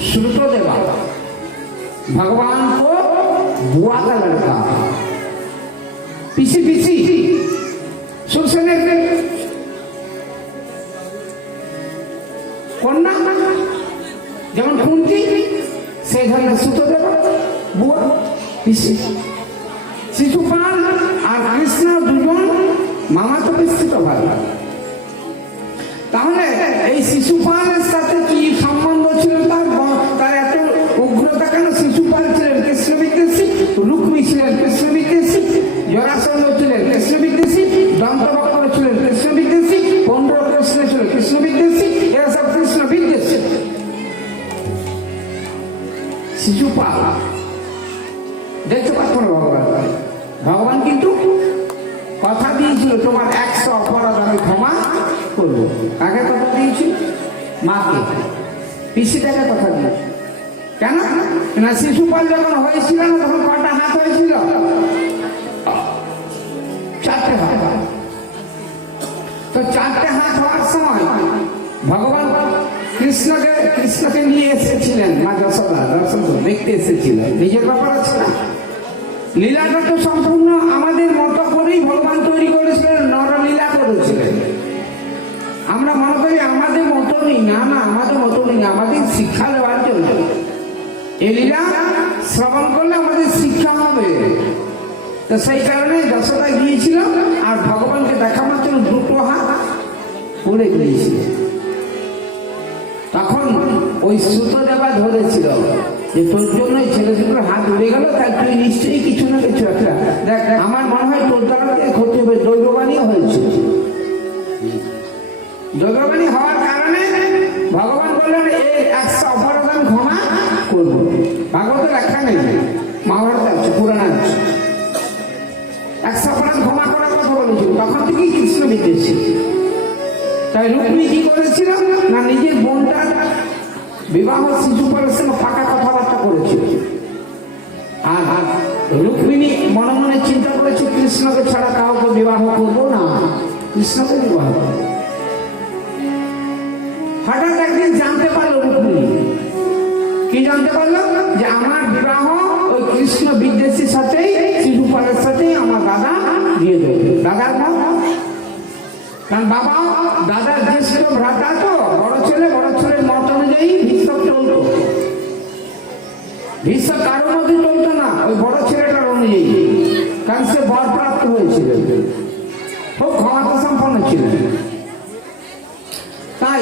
श्रुतोदेवा भगवान को बुआ का लड़का पीसी पीसी सुरसेन कन्या যেমন কুন্তি সেই ধরনের সুতোদেবা বুয়া পিসি শিশুপাল আর কৃষ্ণ দুজন মামাতো পিসিত ভাই। তাহলে এই শিশুপালের সাথে কি সম্বন্ধ ছিল তার এত উগ্রতা কেন? শিশুপাল ছিলেন কৃষ্ণ বিদ্বেষী, রুক্মী ছিলেন কৃষ্ণ বিদ্বেষী, জরাসন্ধ ছিলেন কৃষ্ণ বিদ্বেষী, দন্তবক্র ছিলেন কৃষ্ণ বিদ্বেষী, পৌণ্ড্র কৃষ্ণ ছিলেন কৃষ্ণ বিদ্বেষী, এরা সব কৃষ্ণ বিদ্বেষী। শিশুপাল দেখতে পাচ্ছ না ভগবান কিন্তু কথা দিয়েছিল তোমার 100 অপরাধ আমি ক্ষমা করবো। কাকে কথা দিয়েছিল? মাকে, পিসিটাকে কথা দিয়েছিল। কেন না শিশুপাল যখন হয়েছিল না তখন কটা হাত হয়েছিল? 4টে হাত। তো 4টে হাত হওয়ার সময় ভগবান কৃষ্ণকে নিয়ে এসেছিলেন মা যশোদা, দর্শন দেখতে এসেছিলেন, নিজের ব্যাপার আছে না। লীলাটা তো সম্পূর্ণ আমাদের মতো করেই ভগবান তৈরি করেছিলেন, নরলীলা করেছিলেন। আমরা মনে করি আমাদের মতো নেই, না না আমাদের মতো নেই, আমাদের শিক্ষা দেওয়ার জন্য। এই লীলা শ্রবণ করলে আমাদের শিক্ষা হবে। তো সেই কারণে যশোদা গিয়েছিল আর ভগবানকে দেখানোর জন্য 2টো হাত করে দিয়েছিল। তখন ওই সুতোদেবা ধরেছিল যে তোর জন্য ছেলে দুটোর হাত উড়ে গেল, তাই তুই নিশ্চয়ই কিছু না কিছু একটা দেখ। আমার মনে হয় তোর দ্বারা ক্ষতি হবে। দৈববাণীও হয়েছিল। দৈববাণী হওয়ার কারণে ভগবান বললেন এই 100 অপরাধ আমি ক্ষমা করবো। ভাগবত লেখা নেই, মহাভারত আছে, পুরাণ আছে। 100 অপরাধ ক্ষমা করার কথা বলেছিল। তখন থেকেই কৃষ্ণ বিদ্বেষী। তাই রুক্মী কি করেছিল না নিজের বোনটার বিবাহ শিশুপালের সঙ্গে ফাঁকা কথাবার্তা করেছিল। আর রুক্মিণী মনে মনে চিন্তা করেছে কৃষ্ণকে ছাড়া কাউকে বিবাহ করবো না, কৃষ্ণকে বিবাহ করবো। হঠাৎ একদিন জানতে পারলো রুক্মিণী, কি জানতে পারলো? যে আমার বিবাহ ওই কৃষ্ণ বিদ্বেষীর সাথেই, শিশুপালের সাথেই আমার দাদা দিয়ে দেবে। দাদার নাম, কারণ বাবা দাদার জ্যেষ্ঠ ভ্রাতা, তো বড় ছেলের মত অনুযায়ী ভীষ্ম চলত। ভীষ্ম কারোর মধ্যে চলত না, ওই বড় ছেলেটার অনুযায়ী, কারণ সে বরপ্রাপ্ত হয়েছিল, খুব ক্ষমতা সম্পন্ন ছিল। তাই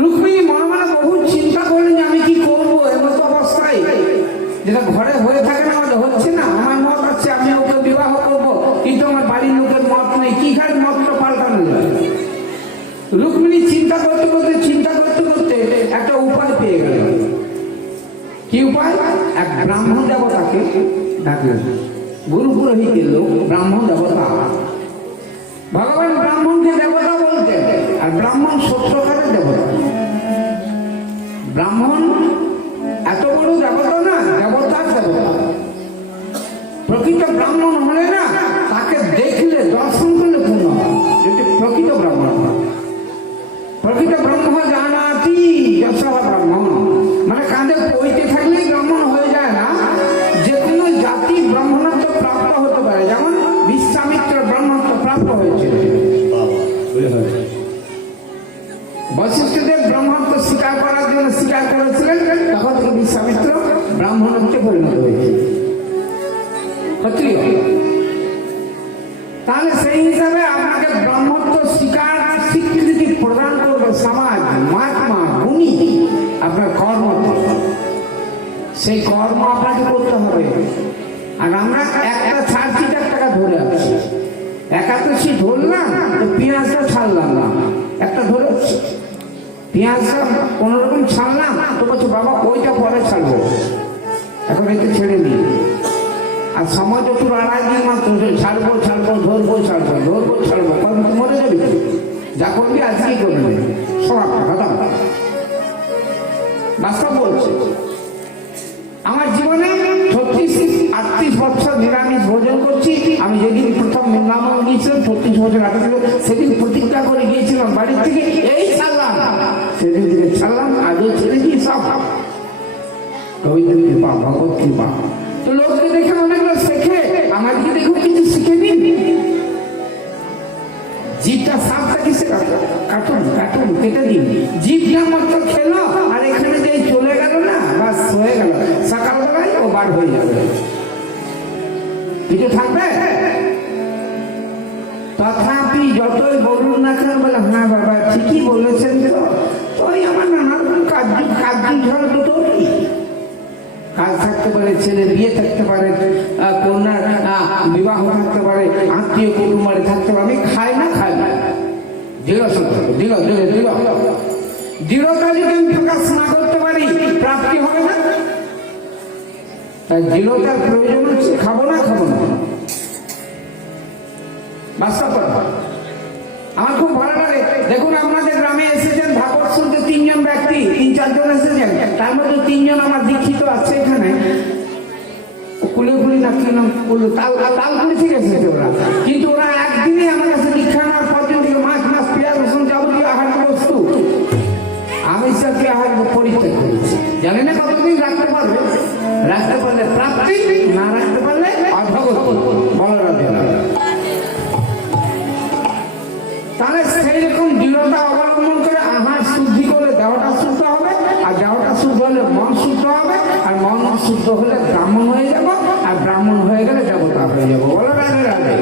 রুক্মিণী মনে মনে বহু চিন্তা করলেন যে আমি কি করবো এমন অবস্থায়, যেটা ঘরে হয়ে থাকে না, আমাদের হচ্ছে না। আমার মত আছে আমি ওকে বিবাহ করবো, কিন্তু আমার বাড়ির লোকের মত নেই। কি খায় মতটা পাল্টানো যায়? রুক্মিণী চিন্তা করতে করতে একটা উপায় পেয়ে গেল। কি উপায়? এক ব্রাহ্মণ দেবতাকে ডাকলেন। গুরু পুরোহিতের লোক ব্রাহ্মণ দেবতা। ভগবান ব্রাহ্মণকে দেবতা বলতেন, আর ব্রাহ্মণ সত্যকারের দেবতা। ব্রাহ্মণ এত বড় দেবতা না, দেবতার দেবতা। প্রকৃত ব্রাহ্মণ হলে না তাকে দেখলে দর্শন করলে পূর্ণ হয়, যেটি প্রকৃত ব্রাহ্মণ। প্রকৃত ব্রহ্ম জানাতি যশোহা ব্রাহ্মণ, মানে কাঁধে পইতে থাকলেই ব্রাহ্মণ হয়ে যায় না। যে কোনো জাতি ব্রাহ্মণত্ব প্রাপ্ত হতে পারে, যেমন বিশ্বামিত্র ব্রাহ্মণত্ব প্রাপ্ত হয়েছে। বশিষ্ঠদেব ব্রাহ্মণত্ব স্বীকার করার জন্য স্বীকার করেছিলেন, তখন থেকে বিশ্বামিত্র ব্রাহ্মণত্বে পরিণত হয়েছে, ক্ষত্রিয়। তাহলে সেই হিসাবে আপনাকে ব্রহ্মত্ব স্বীকার স্বীকৃতি প্রদান করবে সমাজ, মহাত্মা, গুণী, আপনার কর্ম। সেই কর্ম আপনাকে করতে হবে। আর আমরা একটা ছাড়ছিটার টাকা ধরে আছি, একাদশী ধরলাম তো পেঁয়াজটা ছাড়লাম না, একটা ধরে পেঁয়াজটা কোনোরকম ছাড়লাম তো বলছে বাবা ওইটা পরে ছাড়বো, এখন এতে ছেড়ে নিই। আর সময় যত 2.5 দিন মাত্র, ছাড়বো মরে যাবি, যা করবি আজকেই করবি, সব কথা বাস্তব বলছে। আমার জীবনে 38 বছর নিরামিষ ভোজন করছি। আমি যেদিন প্রথম বৃন্দাবন গিয়েছিলাম 36 বছর আগে, সেদিন প্রতিজ্ঞা করে গিয়েছিলাম বাড়ির থেকে এই ছাড়লাম, ভগবত কৃপা। তো লোককে দেখে অনেকগুলো শেখে, আমাদেরকে দেখুন কিছু শিখে নিন। জীবটা সাপটা কিসে কাটুন কাটুন কেটে দিন, জীবটা মাত্র খেলো আর এখানে যে চলে গেল না, বাস হয়ে গেল, সকালবেলায় ও বার হয়ে যাবে, কিছু থাকবে। তথাপি যতই বলুন না কেন, বলে হ্যাঁ বাবা ঠিকই বলেছেন, তো ওই আমার নানা রকম কাজ ঝড় দুটো কাজ থাকতে পারে, ছেলে বিয়ে থাকতে পারে, কন্যার বিবাহ থাকতে পারে, আত্মীয় কুটুম্বারে থাকতে পারে, আমি খাই না দৃঢ়তা যদি আমি প্রকাশ না করতে পারি প্রাপ্তি হবে না। তাই দৃঢ়তার প্রয়োজন হচ্ছে, খাবো না বাস্তব কথা। আমার খুব ভালো লাগে, দেখুন আপনাদের গ্রামে এসেছেন ভাগবত শুনতে 3 জন ব্যক্তি, 3-4 জন এসেছেন, তার মধ্যে 3 জন আমার দীক্ষিত আছে এখানে। কুলি না কি নাম বললো, তালকুলি থেকে এসেছে ওরা, কিন্তু ওরা একদিনে আমার কাছে দীক্ষা নেওয়ার পর দিন থেকে মাছ পেঁয়াজ রসুন যাবতীয় আহার বস্তু আমিষ জাতীয় আহার পরিত্যাগ করেছে। জানি না কতদিন রাখতে পারলে প্রাপ্তি, না রাখতে পারলে অধগত। বলো রাধে রাধে। তাহলে সেই রকম দৃঢ়তা অবলম্বন করে আহার শুদ্ধি করে দেহটা শুদ্ধ হবে, আর দেহটা শুদ্ধ হলে মন শুদ্ধ হবে, আর মন শুদ্ধ হলে ব্রাহ্মণ হয়ে যাব, আর ব্রাহ্মণ হয়ে গেলে দেবতা হয়ে যাবো। বলো রাধে রাধে।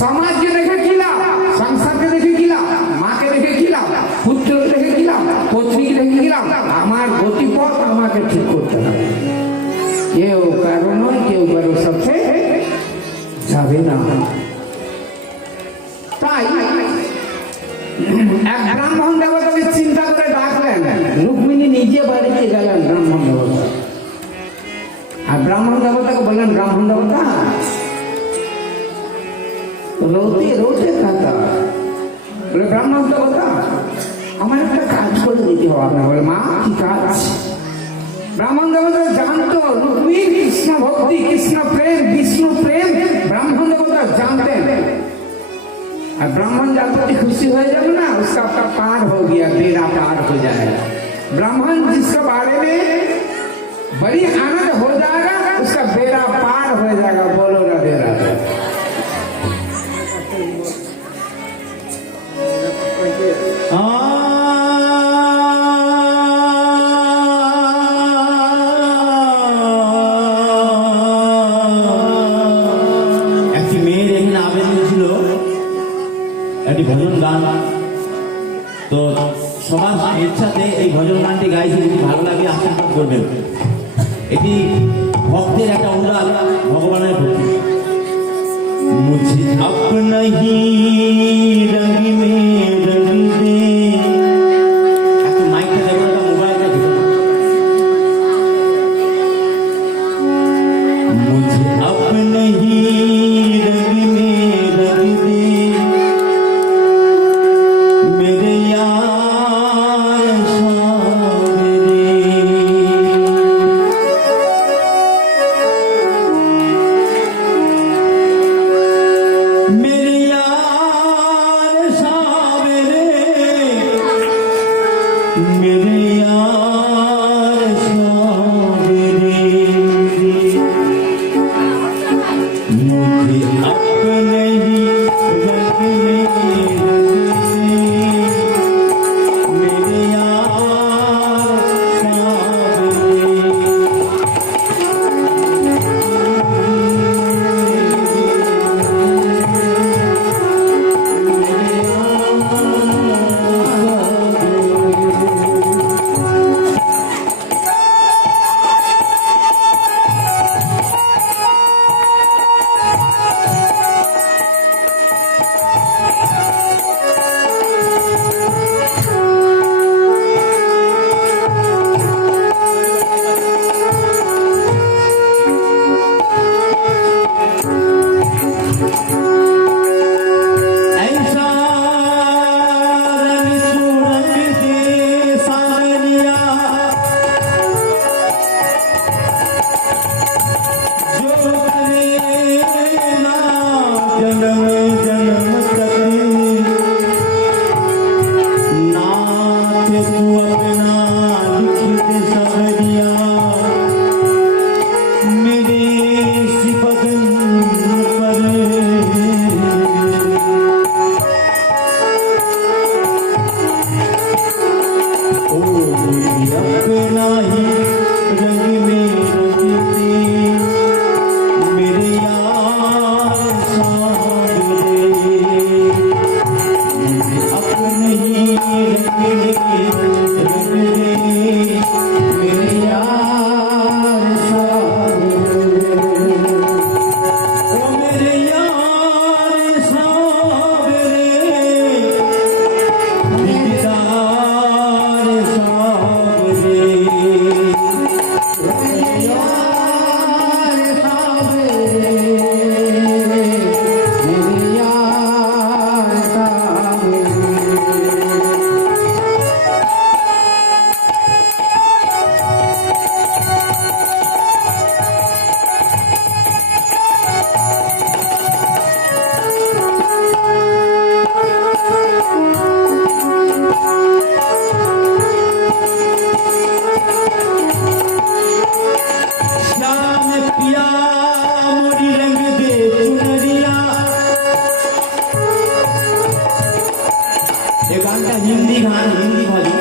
সমাজকে দেখে কি লাভ, সংসারকে দেখে কি লাভ, মাকে দেখে কি লাভ, পুত্রকে দেখে কি লাভ, পত্নীকে দেখে কি লাভ? আমার গতিপথ আমাকে ঠিক করতে হবে। কেউ কারো নয়, কেউ কারো সাথে যাবে না। তাই এক ব্রাহ্মণ দেবতাকে চিন্তা করে ডাকলেন, রুক্মিণী নিজে বাড়িতে গেলেন ব্রাহ্মণ দেবতা, আর ব্রাহ্মণ দেবতাকে বললেন, ব্রাহ্মণ দেবতা রোতে খাতা, বলে ব্রাহ্মণ দেবতা আমার একটা কাজ করে দিতে হবে আপনার। বলে মা কি কাজ? ব্রাহ্মণ দেবতা জানতো রুক্মিণী কৃষ্ণ ভক্তি, কৃষ্ণ প্রেম, বিষ্ণু প্রেম ब्राह्मण देवता जानते हैं, और ब्राह्मण जाते खुशी हो जाए ना, उसका पार हो गया, बेड़ा पार हो जाएगा। ब्राह्मण जिसके बारे में बड़ी आनंद हो जाएगा, उसका बेड़ा पार हो जाएगा। बोलो राधे राधे। ভজন গান, তো সবার ইচ্ছাতে এই ভজন গানটি গাইছি, যদি ভালো লাগে আশীর্বাদ করবেন। এটি ভক্তের একটা অনুরাগ, ভগবানের ভক্তি। মুঝে আপনা হি রঙ মে রঙ দে, একটু মাইকটা দেবেন, মোবাইলটা দেবেন। মুঝে আপনা হি রঙ মে রঙ দে, এই গানটা হিন্দি গান, হিন্দি ভজন,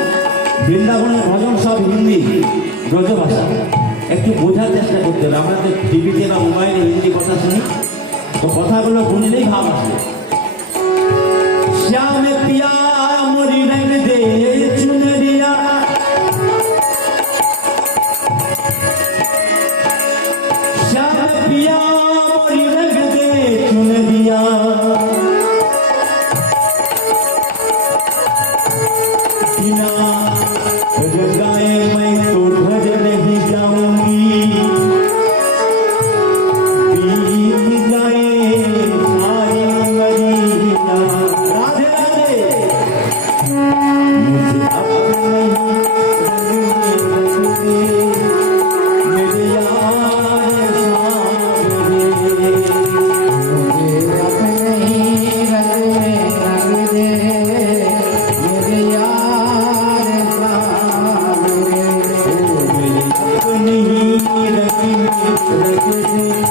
বৃন্দাবনের ভজন সব হিন্দি ব্রজ ভাষা। একটু বোঝার চেষ্টা করতে হবে। আমরা তো টিভিতে বা মোবাইলে হিন্দি কথা শুনি, তো কথাগুলো বুঝলেই ভাব আসে। শ্যাম পিয়া মোরি রঙ দে চুনরিয়া, श्याम पिया मोरी रंग दे चुनरिया, बिना रंगाए मैं तो घर नहीं जाऊंगी, बीत जाए सारी महीना। राधे राधे। मुझे अपने रंग दे मेरे यार सावरे, मुझे अपने रंग दे मेरे यार सावरे। अपनी रंग दे।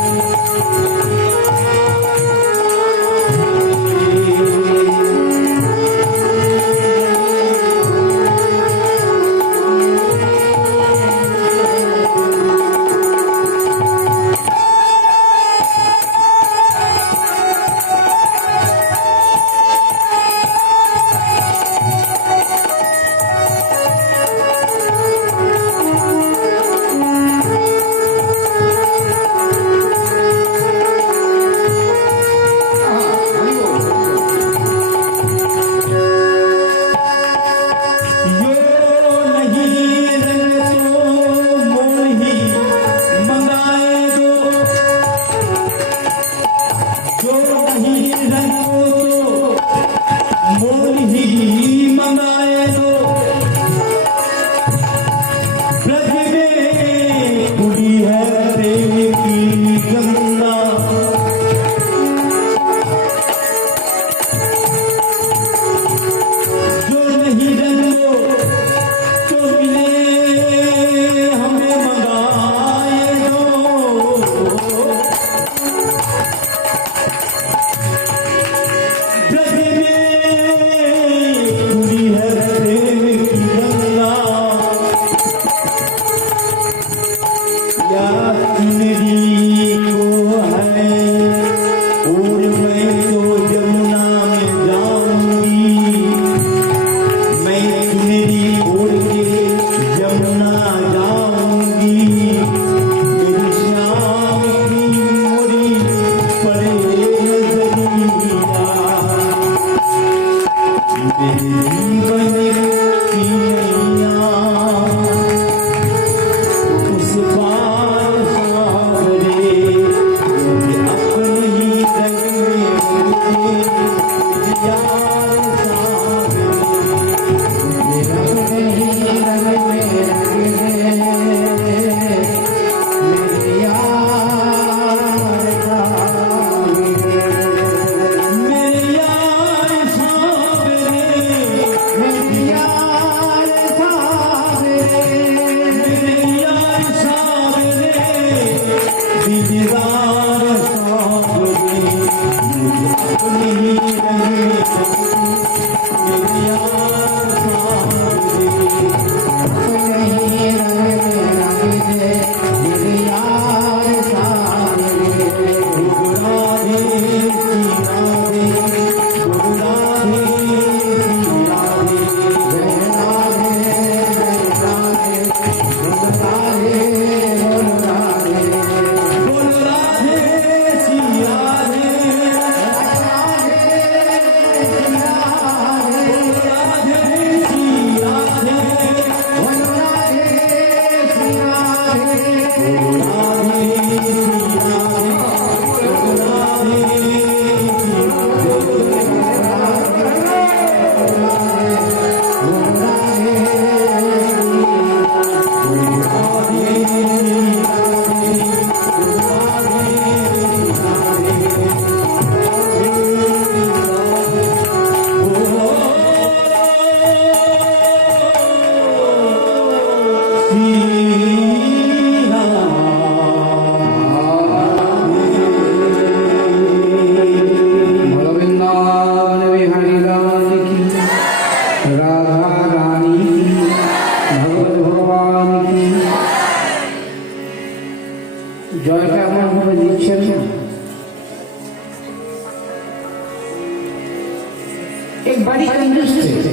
कंजूस थे,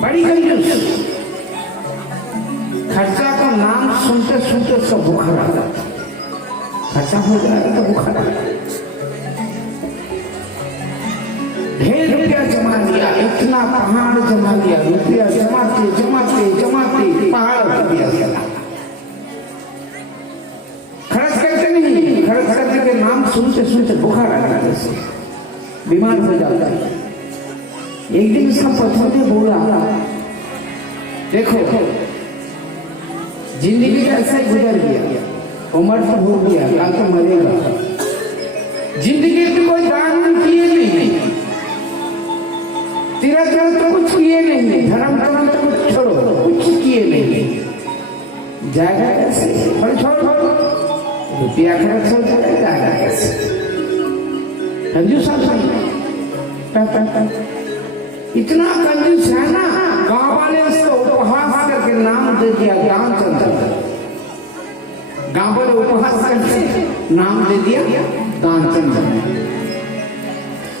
बड़ी कंजूस। खर्चा का नाम सुनते सुनते सब बुखार आ जाता, खर्चा हो जाएगा तो बुखार आ जाएगा। ढेर रुपया जमा लिया, इतना पहाड़ जमा लिया, रुपया जमाते जमाते जमाते पहाड़ कर दिया। खर्च करते नहीं, खर्च करने के नाम सुनते सुनते बुखार आ जाता है, बीमार हो जाता है। एक दिन उसका पत्नी ने बोला, देखो जिंदगी ऐसा ही गुजर गया, उम्र तो हो गया, कल तो मरेगा। जिंदगी में कोई दान किए नहीं, तीर्थ तो कुछ किए नहीं, धर्म कर्म तो कुछ छोड़ो, कुछ किए नहीं, जाएगा कैसे? पर छोड़ो, रुपया खर्च हो जाएगा कैसे? कंजूस इतना कंजूस है ना, गांव वाले उसको उपहास करके नाम दे दिया दानचंद्र। गांव वाले उपहास करके नाम दे दिया दानचंद्र।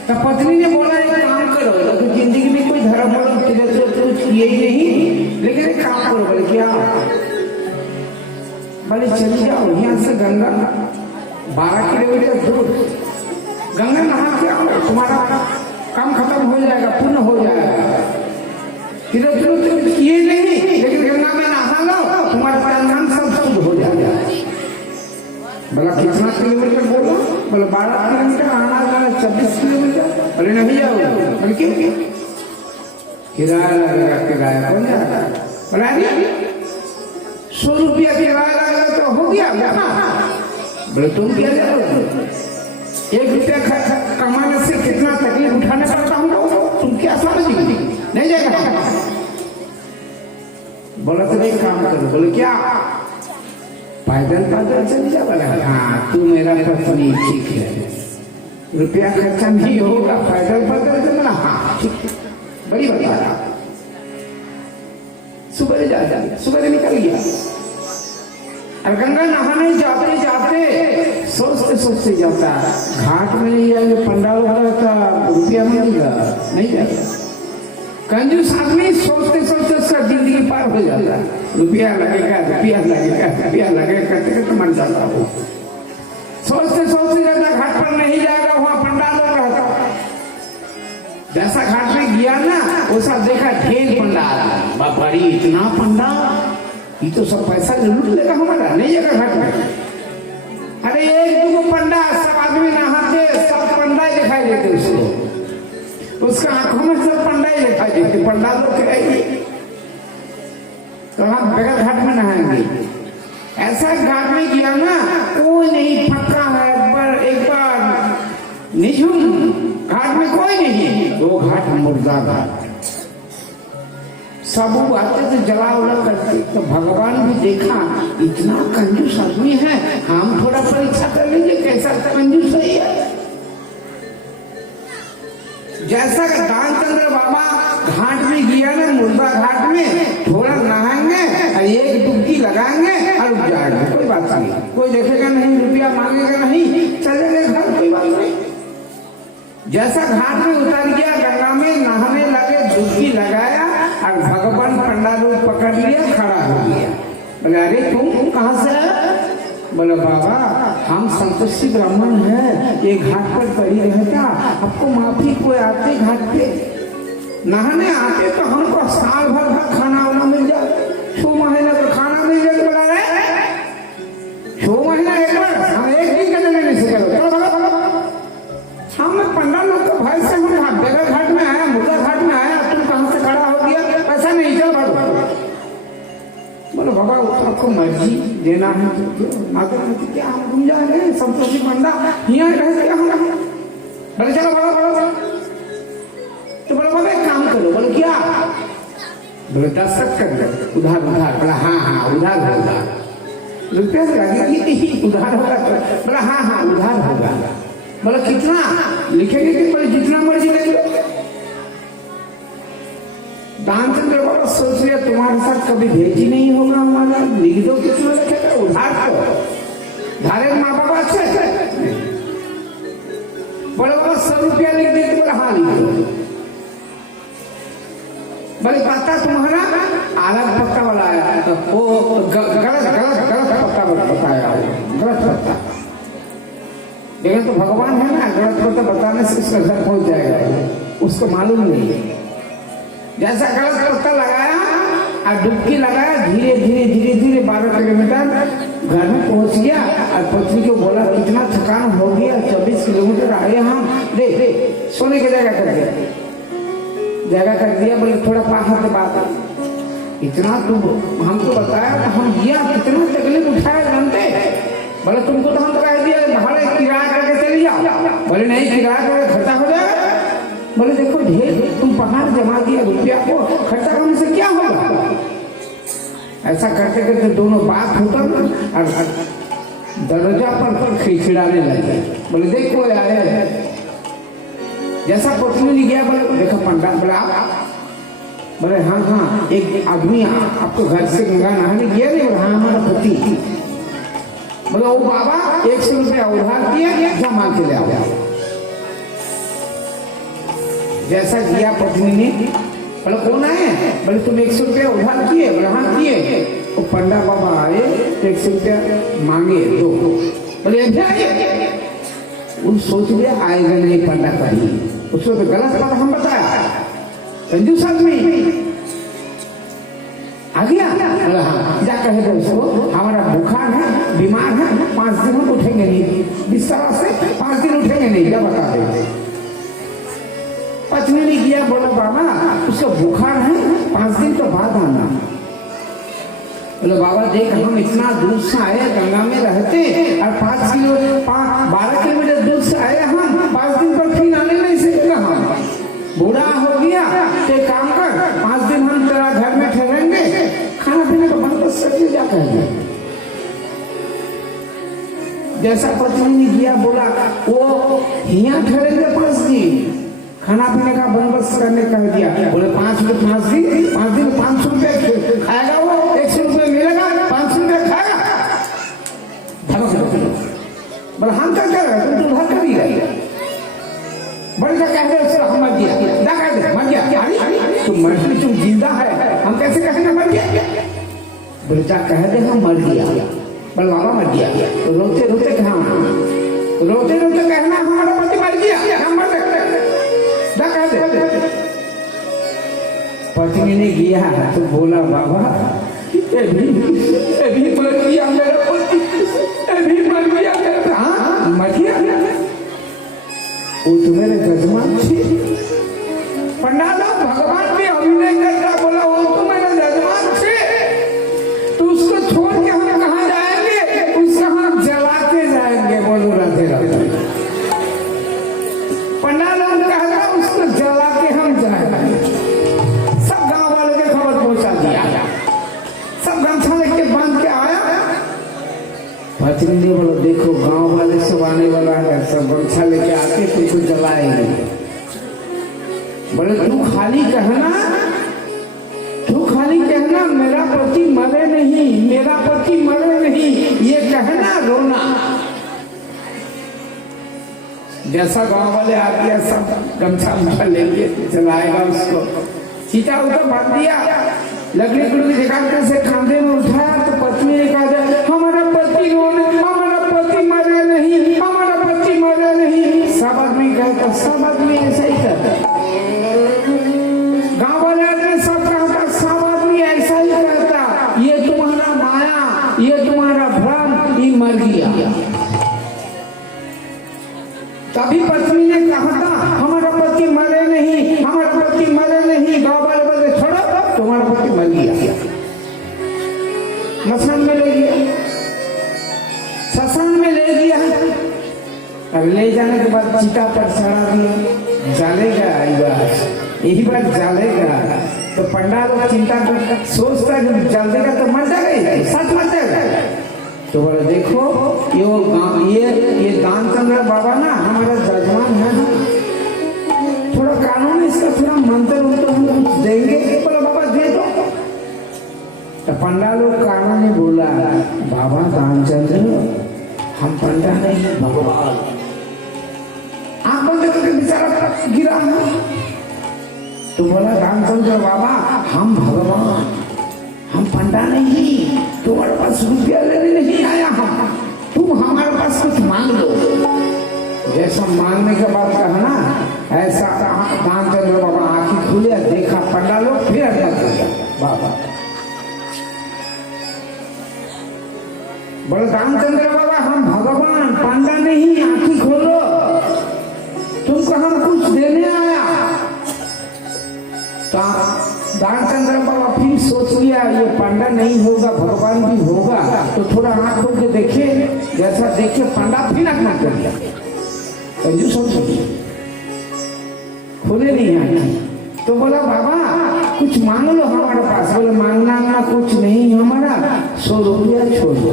तो पत्नी ने बोला एक काम करो, तो जिंदगी में कोई धर्म कुछ किए ही नहीं, लेकिन एक काम करो। बोले क्या? बोले चली जाओ यहाँ से गंगा 12 किलोमीटर दूर गंगा नहा के आओ, तुम्हारा काम खत्म हो जाएगा, पुण्य हो जाएगा। तीर्थ किए नहीं, लेकिन गंगा में नहा लो, तुम्हारा नाम सब शुद्ध हो जाएगा। बोला कितना किलोमीटर? बोलो। बोले 12 किलोमीटर, आना जाना 24 किलोमीटर। बोले नहीं जाओ। बोले क्यों? किराया लगेगा, किराया कौन जाएगा? बोला 100 रुपया किराया लगेगा तो हो गया। बोले तुम क्या जाओ? 1 रुपया कमाने से कितना तकलीफ उठाने पड़ता हूँ, तुम क्या समझी? नहीं जाएगा। बोला तो एक काम करो। बोले क्या? पैदल पैदल चल जा। बोला हाँ, तू मेरा पत्नी ठीक है, रुपया खर्चा नहीं होगा, पैदल पैदल चलना। हाँ ठीक, बड़ी बता रहा। सुबह सुबह निकल गया और गंगा नहाने जाते जाते सोचते सोचते जाता, घाट में नहीं जाएंगे, पंडाल वाला का रुपया मिलेगा, नहीं जाएगा। कंजूस आदमी सोचते सोचते उसका जिंदगी पार हो जाता, रुपया लगेगा, रुपया लगेगा, रुपया लगेगा करते करते मर जाता हो। सोचते सोचते जाता, घाट पर नहीं जाएगा, वहां पंडाल रहता। जैसा घाट में गया ना, वो सब देखा ढेर पंडाल, बड़ी इतना पंडाल, ये तो सब पैसा लूट लेगा हमारा, नहीं जाएगा घाट में। अरे एक दो पंडा, सब आदमी नहाते, सब पंडा ही दिखाई देते उसको, उसका आंखों में सब पंडा ही दिखाई देते। पंडा लोग कहेंगे तो हम बगैर घाट में नहाएंगे। ऐसा घाट में गया ना, कोई नहीं, पक्का है, एक बार निझुम घाट में कोई नहीं, वो घाट मुर्दा घाट। सब आते थे जला उला करते, तो भगवान भी देखा इतना कंजूस आदमी है, हम थोड़ा परीक्षा कर लीजिए कैसा कंजूस है। जैसा कि दानचंद्र बाबा घाट में गया ना, मुर्दा घाट में, थोड़ा नहाएंगे, एक डुबकी लगाएंगे और उठ जाएंगे, कोई बात नहीं, कोई देखेगा नहीं, रुपया मांगेगा नहीं, चलेंगे घर, कोई बात नहीं। जैसा घाट में उतर गया, गंगा में नहाने लगे, डुबकी लगाया और भगवान पंडा रूप पकड़ लिया, खड़ा हो गया। बोले अरे तुम कहाँ से? बोले बाबा हम संतोषी ब्राह्मण हैं, ये घाट पर पड़ी रहता, आपको माफी कोई आते घाट पे नहाने आते तो हमको साल भर का खाना वाना मिल जाए, 6 महीने का खाना मिल जाए। बोला रे 6 महीना एक बार, हम एक दिन का नहीं सके। हम पंडा लोग तो भाई से हम बेगर घाट में आया, मुर्दा घाट में आया, तुम कहाँ से खड़ा हो गया? पैसा नहीं, चल भाग। बोलो बाबा आपको मर्जी देना है तो माता क्या हम घूम जाएंगे, संतोषी पंडा यहाँ रहे हम। बोले चलो बाबा, तो बोलो बाबा एक काम करो। बोले क्या? बोले दस्तखत कर दो, उधार उधार। बोला हाँ हाँ उधार होगा, रुपया लगेगी, उधार होगा। बोला हाँ हाँ उधार होगा। बोला कितना लिखेंगे? कि बोले जितना मर्जी ले लो। दानचंद्र बाबा सोच लिया तुम्हारे साथ कभी भेज ही नहीं होगा हमारा, लिख दो कितना लिखेगा, उधार तो धारे माँ बाबा अच्छे। बोले बाबा सब रुपया लिख देते, बोले हाँ लिख दो। बोले पत्ता तुम्हारा अलग पत्ता वाला आया, तो वो गलत पत्ता बताया, गलत पत्ता। लेकिन तो भगवान है ना, गलत पत्ता बताने से उसका घर पहुंच जाएगा, उसको मालूम नहीं है। जैसा गलत पत्ता लगाया और डुबकी लगाया, धीरे धीरे धीरे धीरे 12 किलोमीटर घर में पहुंच गया। और पत्नी को बोला कितना थकान हो गया, 24 किलोमीटर आए हम, दे सोने की जगह कर दिया, जगह कर दिया। बोले थोड़ा पाखा के बात, इतना तुम हमको बताया तो हम दिया, कितना तकलीफ उठाया जानते। बोले तुमको तो हम कह दिया भाड़े किराया करके चले जाओ। बोले नहीं, किराया करके खर्चा हो जाएगा। बोले देखो ढेर तुम पहाड़ जमा दिया रुपया को, खर्चा करने से क्या होगा। ऐसा करते करते दोनों बात होता और दरवाजा पर खिड़खिड़ाने लगे। बोले देखो आए, जैसा पत्नी ने गया, बोले देखो पंडित, बोला बोले हाँ हाँ एक आदमी आपको घर से गंगा नहाने गया नहीं, हाँ हमारा पति। बोले वो बाबा 100 रुपया उधार किया, जमा के ले आओ। जैसा किया पत्नी ने, बोले कौन आए, बोले तुम 100 रुपया उधार किए, बोले हाँ किए। वो पंडा बाबा आए, 100 रुपया मांगे, दो। बोले अभी आइए, उन सोच लिया आएगा नहीं पंडा कहीं, उसको तो गलत बात हम बताया, कंजूस आदमी आ गया। बोला हाँ, जा कहे दो उसको हमारा बुखार है, बीमार है, 5 दिन हम उठेंगे नहीं, बिस्तर से 5 दिन उठेंगे नहीं, क्या बता दे। पत्नी ने किया, बोला बाबा उसका बुखार है, 5 दिन के बाद आना। बोले बाबा देख हम इतना दूर से आए, गंगा में रहते और 12 किलोमीटर दूर से आए, हम 5 दिन पर फिर आने नहीं सकते। हम बूढ़ा हो गया तो काम कर, 5 दिन हम तेरा घर में ठहरेंगे, खाना पीने का बंदोबस्त करके जा कहेंगे। जैसा पत्नी ने किया, बोला वो यहाँ ठहरेंगे 5 दिन, खाना पीने का बंदोबस्त करने कह दिया। बोले 5 दिन 500 रुपये खाएगा, वो 100 रुपये मिलेगा, 500 रुपये खाएगा। बोले हम क्या कर रहे, तुम घर कर ही रही। बड़े क्या कह रहे हो, हम मर गया, मर गया, तुम मर, तुम जिंदा है, हम कैसे कहेंगे मर गया। बोले क्या कह दे हम मर गया। बोले बाबा मर गया, तो रोते रोते कहा, रोते रोते कहना हमारा पति मर गया, हम मर सकते। पत्नी ने किया तो बोला बाबा अभी मर गया मेरा पति, अभी मर गया मेरा। हाँ मर गया, वो तो मेरे जजमान थे। पंडाल भगवान भी अभिनय करता, बोला वो तो मेरे जजमान थे, तो उसको छोड़ के हम कहाँ जाएंगे, उसको हम जलाते जाएंगे। बोलो राधे राधे। पंडाल कहता उसको जला के हम जाएंगे। सब गांव वालों के खबर पहुंचा दिया, सब गमछा लेके बांध के आया। पत्नी ने बोला देखो गांव वाले सब आने वाला है, सब गमछा लेके आके तुमको जलाएंगे। बोले तू खाली कहना मेरा पति मरे नहीं, मेरा पति मरे नहीं, ये कहना, रोना। जैसा गांव वाले आ गया, सब गमछा लेके चलाएगा उसको, चीता उधर बांध दिया, लकड़ी कुड़ी दिखाते से खांधे में उठाया। तो पत्नी ने कहा हमारा पति रोने, हमारा पति मरे नहीं, हमारा पति मरे नहीं। सब आदमी कहता, सब आदमी ऐसा ही कहता, गांव वाले आदमी सब कहता, सब आदमी ऐसा ही कहता, ये तुम्हारा माया, ये तुम्हारा भ्रम, ये मर गया। तभी पत्नी ने कहा था हमारा पति मरे नहीं, हमारा पति मरे नहीं। गाँव वाले बोले छोड़ो, तुम्हारा पति मर गया। मसान में ले गया, शसान में ले गया, और ले जाने के बाद चिता पर चढ़ा दिया, जलेगा, यही बात जलेगा। तो पंडाल चिंता कर सोचता है जल देगा तो मर जाएगा, सच मर जाएगा। तो बोले देखो ये दानचंद्र बाबा ना हमारा जजमान है ना, थोड़ा कानून इसका थोड़ा मंत्र उनको हम कुछ देंगे। बोला बाबा दे दो। तो पंडा लोग कानून ने बोला बाबा दानचंद्र हम पंडा नहीं भगवान, आंख बंद करके बेचारा गिरा है। तो बोला रामचंद्र बाबा हम भगवान, हम पंडा नहीं, तुम्हारे पास रुपया लेने नहीं आया हम, तुम हमारे पास कुछ मांग लो। जैसा मांगने के बाद कहा ना ऐसा रामचंद्र बाबा आंखें खुले, देखा पंडा लोग, फिर अटक गया बाबा। बोले रामचंद्र बाबा हम भगवान, पंडा नहीं, आंखें खोलो, तुमको हम कुछ देने आया। तो रामचंद्र बाबा फिर सोच लिया ये पंडा नहीं होगा, भगवान भी होगा, तो थोड़ा आंख खोल के देखे, जैसा देखे पंडा फिर अपना कर दिया। जो सोच खोले नहीं आंखें। तो बोला बाबा कुछ मांग लो हमारे पास। बोले मांगना कुछ नहीं हमारा, 100 रुपया छोड़ दो।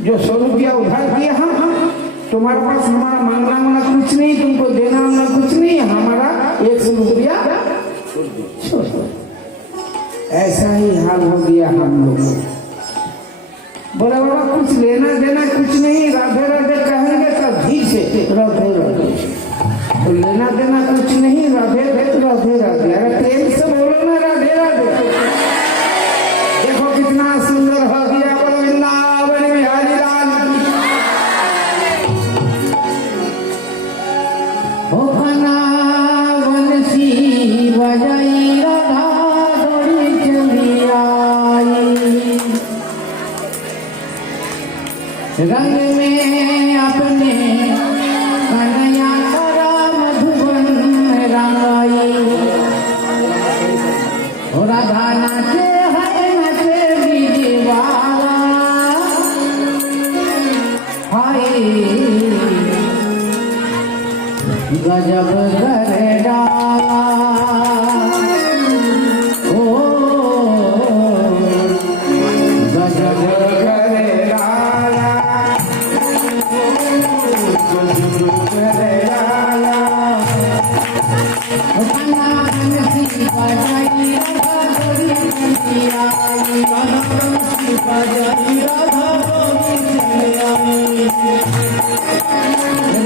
जो 100 रुपया उधार दिया हम, तुम्हारे पास हमारा मांगना कुछ नहीं, तुमको देना कुछ नहीं, हमारा 100 रुपया छोड़ दो। ऐसा ही हाल हो गया हम लोग। बोला बाबा कुछ लेना देना कुछ नहीं, राधे राधे कहेंगे तो धीरे से राधे राधे, तो लेना देना कुछ नहीं, राधे राधे राधे। अगर प्रेम से बोलो ना राधे राधे, देखो कितना सुंदर हो गया। बोलो वृंदावन बिहारी लाल हो। बंसी बजाई राधा दौड़ी चली आई, रंग में अपने कन्हैया करा मधुबन रंगाई। राधा नाचे है नाचे दीवारा, हाय गजब कर डाला, ओ गजब कर डाला,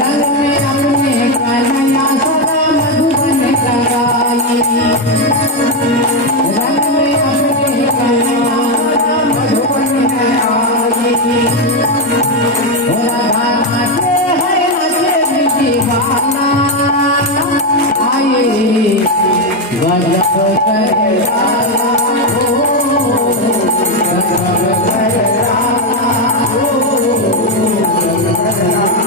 रंग में अपने कन्हैया सदा मधुबन लगाई, रंग में अपने कन्हैया सदा मधुबन लगाई। राधा नाचे है नाचे दीवाना, आए गजब कर डाला, ओ गजब कर डाला, ओ गजब कर डाला।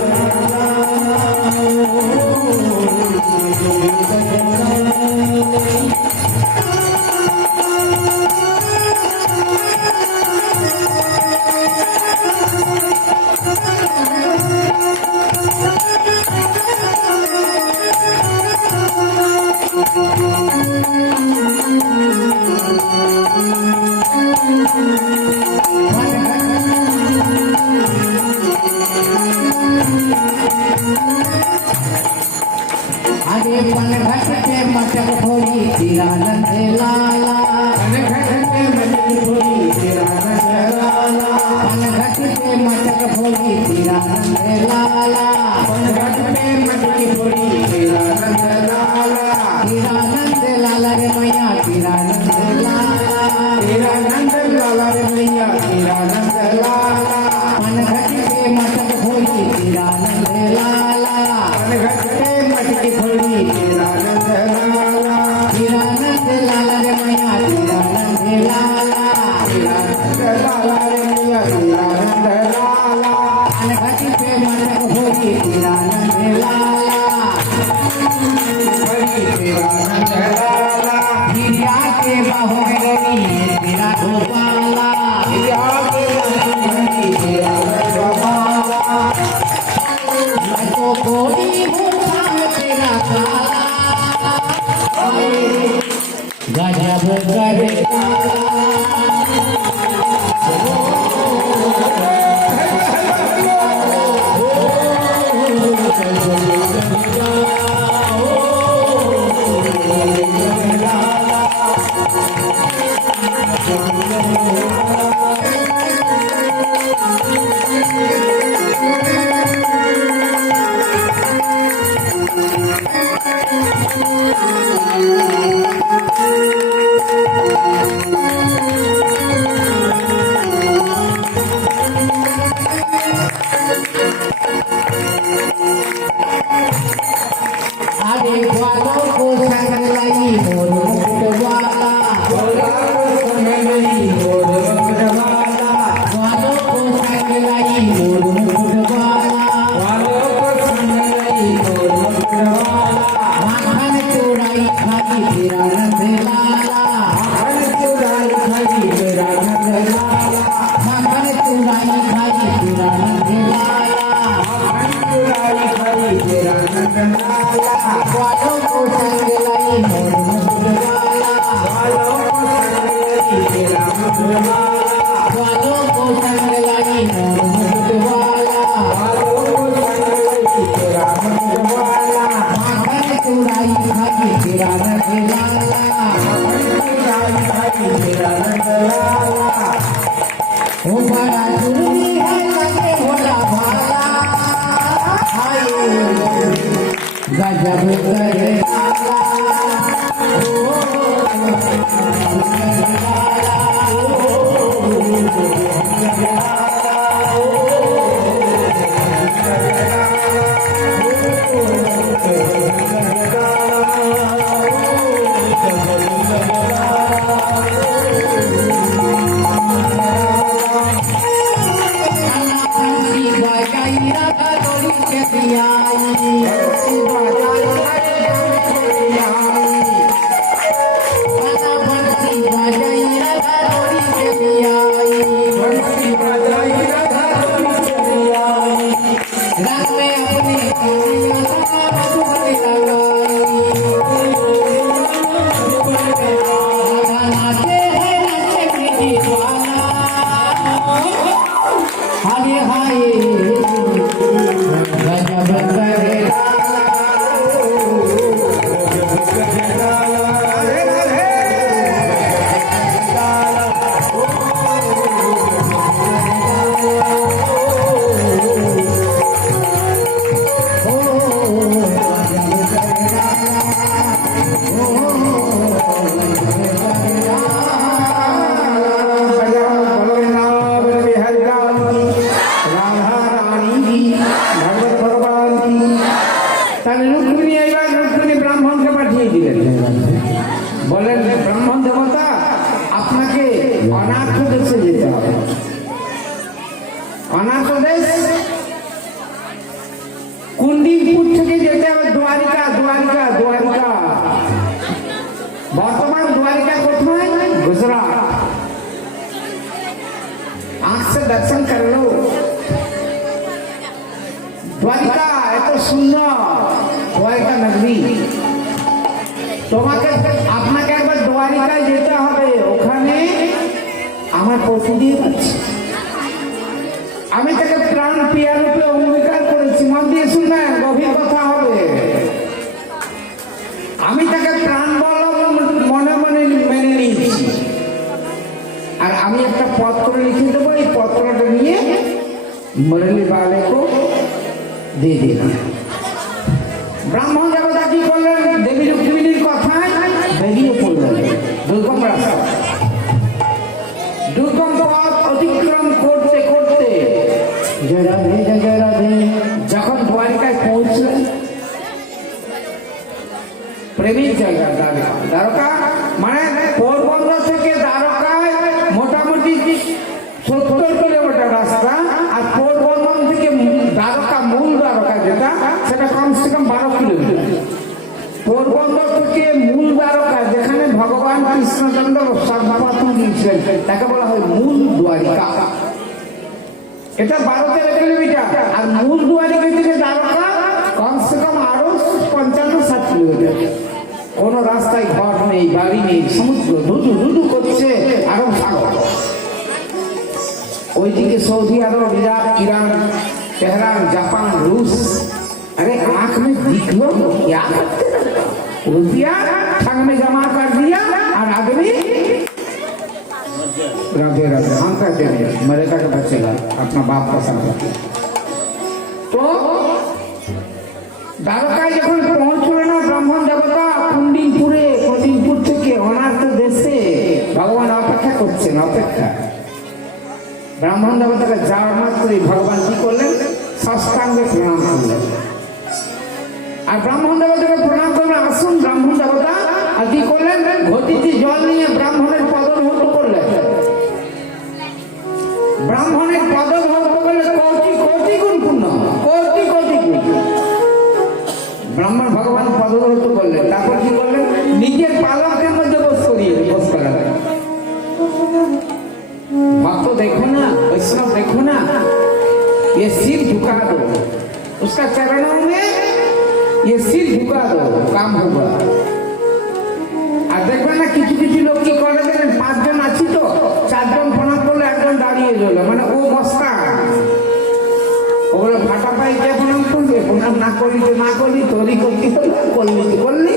आगे पनघट के मटक भोली तिरानंद लाला, पनघट के मटक भोली तिरानंद लाला, पनघट के मटक भोली तिरानंद लाला, पनघट के मटक भोली तिरानंद लाला, तिरानंद लाला रे मैया तिरानंद लाला, तिरानंद लाला रे मैया तिरानंद लाला, पनघट के मटक भोली तिरानंद लाला, पनघट के मटक भोली तिरानंद लाला, तिरानंद लाला रे मैया तिरानंद लाला, तिरानंद लाला रे मैया तिरानंद लाला, पनघट के मटक भोली तिरानंद लाला, भोली तिरानंद लाला, गिरिया के बाहों में रवि तेरा गोपाला, गिरिया के बाहों में रवि तेरा गोपाला, मैं तो कोई भूखा तेरा काला, गजब कर भाई तेरा रंग लाला, भाई तेरा रंग लाला, ओ बड़ा जुर्मी है लगे भोला भाला, हाय गजब करे বলেন ব্রাহ্মণ দেবতা আপনাকে অনাথ দেশে যেতে হবে। অনাথ দেশ কুন্ডিপুর থেকে যেতে হবে দ্বারিকা। দ্বারিকা দ্বারিকা বর্তমান द्वारिका কোথায়? गुजरात। आंख से दर्शन कर लो। द्वारिका এত সুন্দর द्वारिका नगरी। তোমাকে আপনাকে একবার দ্বারিকায় যেতে হবে। ওখানে আমার প্রতিদিন আছে। আমি তাকে প্রাণ প্রিয়া রূপে অঙ্গীকার করেছি। মন দিয়ে শুনবেন, গভীর কথা হবে। আমি তাকে প্রাণ বল মনে মনে মেনে নিয়েছি। আর আমি একটা পত্র লিখে দেবো। এই পত্রটা নিয়ে মুরলি বালেকে দিয়ে দিলাম। ব্রাহ্মণ দেবতা কি করলেন? দেবী রুক্মিণীর কথায় বেরিয়ে পড়লেন দুর্গম রাস্তা। দুর্গম পথ অতিক্রম করতে করতে যখন দ্বারিকায় পৌঁছলেন, প্রেমিক জায়গা দ্বারকা। দ্বারকা মানে পোরবন্দর থেকে দ্বারকায় মোটামুটি 70 কিলোমিটার রাস্তা। আর পোরবন্দর থেকে দ্বারকা, মূল দ্বারকা যেটা, সেটা কমসে কম 12 কিলোমিটার। পোরবন্দর থেকে মূল দ্বারকা, যেখানে ভগবান কৃষ্ণচন্দ্র সর্বপ্রথম গিয়েছিলেন, তাকে বলা হয় মূল দ্বারিকা। এটা 12-13 কিলোমিটার। আর মূল দ্বারিকা থেকে দ্বারকা কমসে কম আরো 55-60 কিলোমিটার। কোন রাস্তায় ঘর নেই, বাড়ি নেই, সমুদ্র ধুধু ধুধু করছে, আরব সাগর। ওইদিকে সৌদি আরব, ইরাক, ইরান, तेहरान, जापान, रूस। अरे आंख में दिख लो, क्या करते रुपया ठग में जमा कर दिया और आदमी राधे राधे हम कहते हैं मरेगा के बचेगा, अपना बाप का साथ। तो দ্বারকায় যখন পৌঁছলো না ব্রাহ্মণ দেবতা, কুন্ডিপুর থেকে অনাথ দেশে ভগবান অপেক্ষা করছেন। অপেক্ষা। ব্রাহ্মণ দেবতাকে যাওয়ার মাত্রই ভগবান কি করলেন? সাষ্টাঙ্গে প্রণাম করলেন। আর ব্রাহ্মণ দেবতাকে প্রণাম করলেন। আসুন ব্রাহ্মণ দেবতা। আর কি করলেন? ঘটিতে জল নিয়ে ব্রাহ্মণের পদধৌত করলেন। ব্রাহ্মণের পদধৌত করলে কোটি কোটি গুণ পূর্ণ, কোটি কোটি গুণ। ব্রাহ্মণ ভগবান পদধৌত করলেন। তারপর কি করলেন? নিজের পালকের মধ্যে বস করালেন। भक्त देखो ना, वैष्णव देखो ना, ये सिर झुका दो, उसका चरणों में ये सिर झुका दो, काम होगा। আর দেখবেন না কিছু কিছু লোক কি করে জানেন? 5 জন আছি তো, 4 জন প্রণাম করলে একজন দাঁড়িয়ে গেল, মানে ও মস্তা। ওগুলো ফাটা পাই কে প্রণাম করবে? প্রণাম না করলি তো না করলি, তোরই করতে হলো, করলি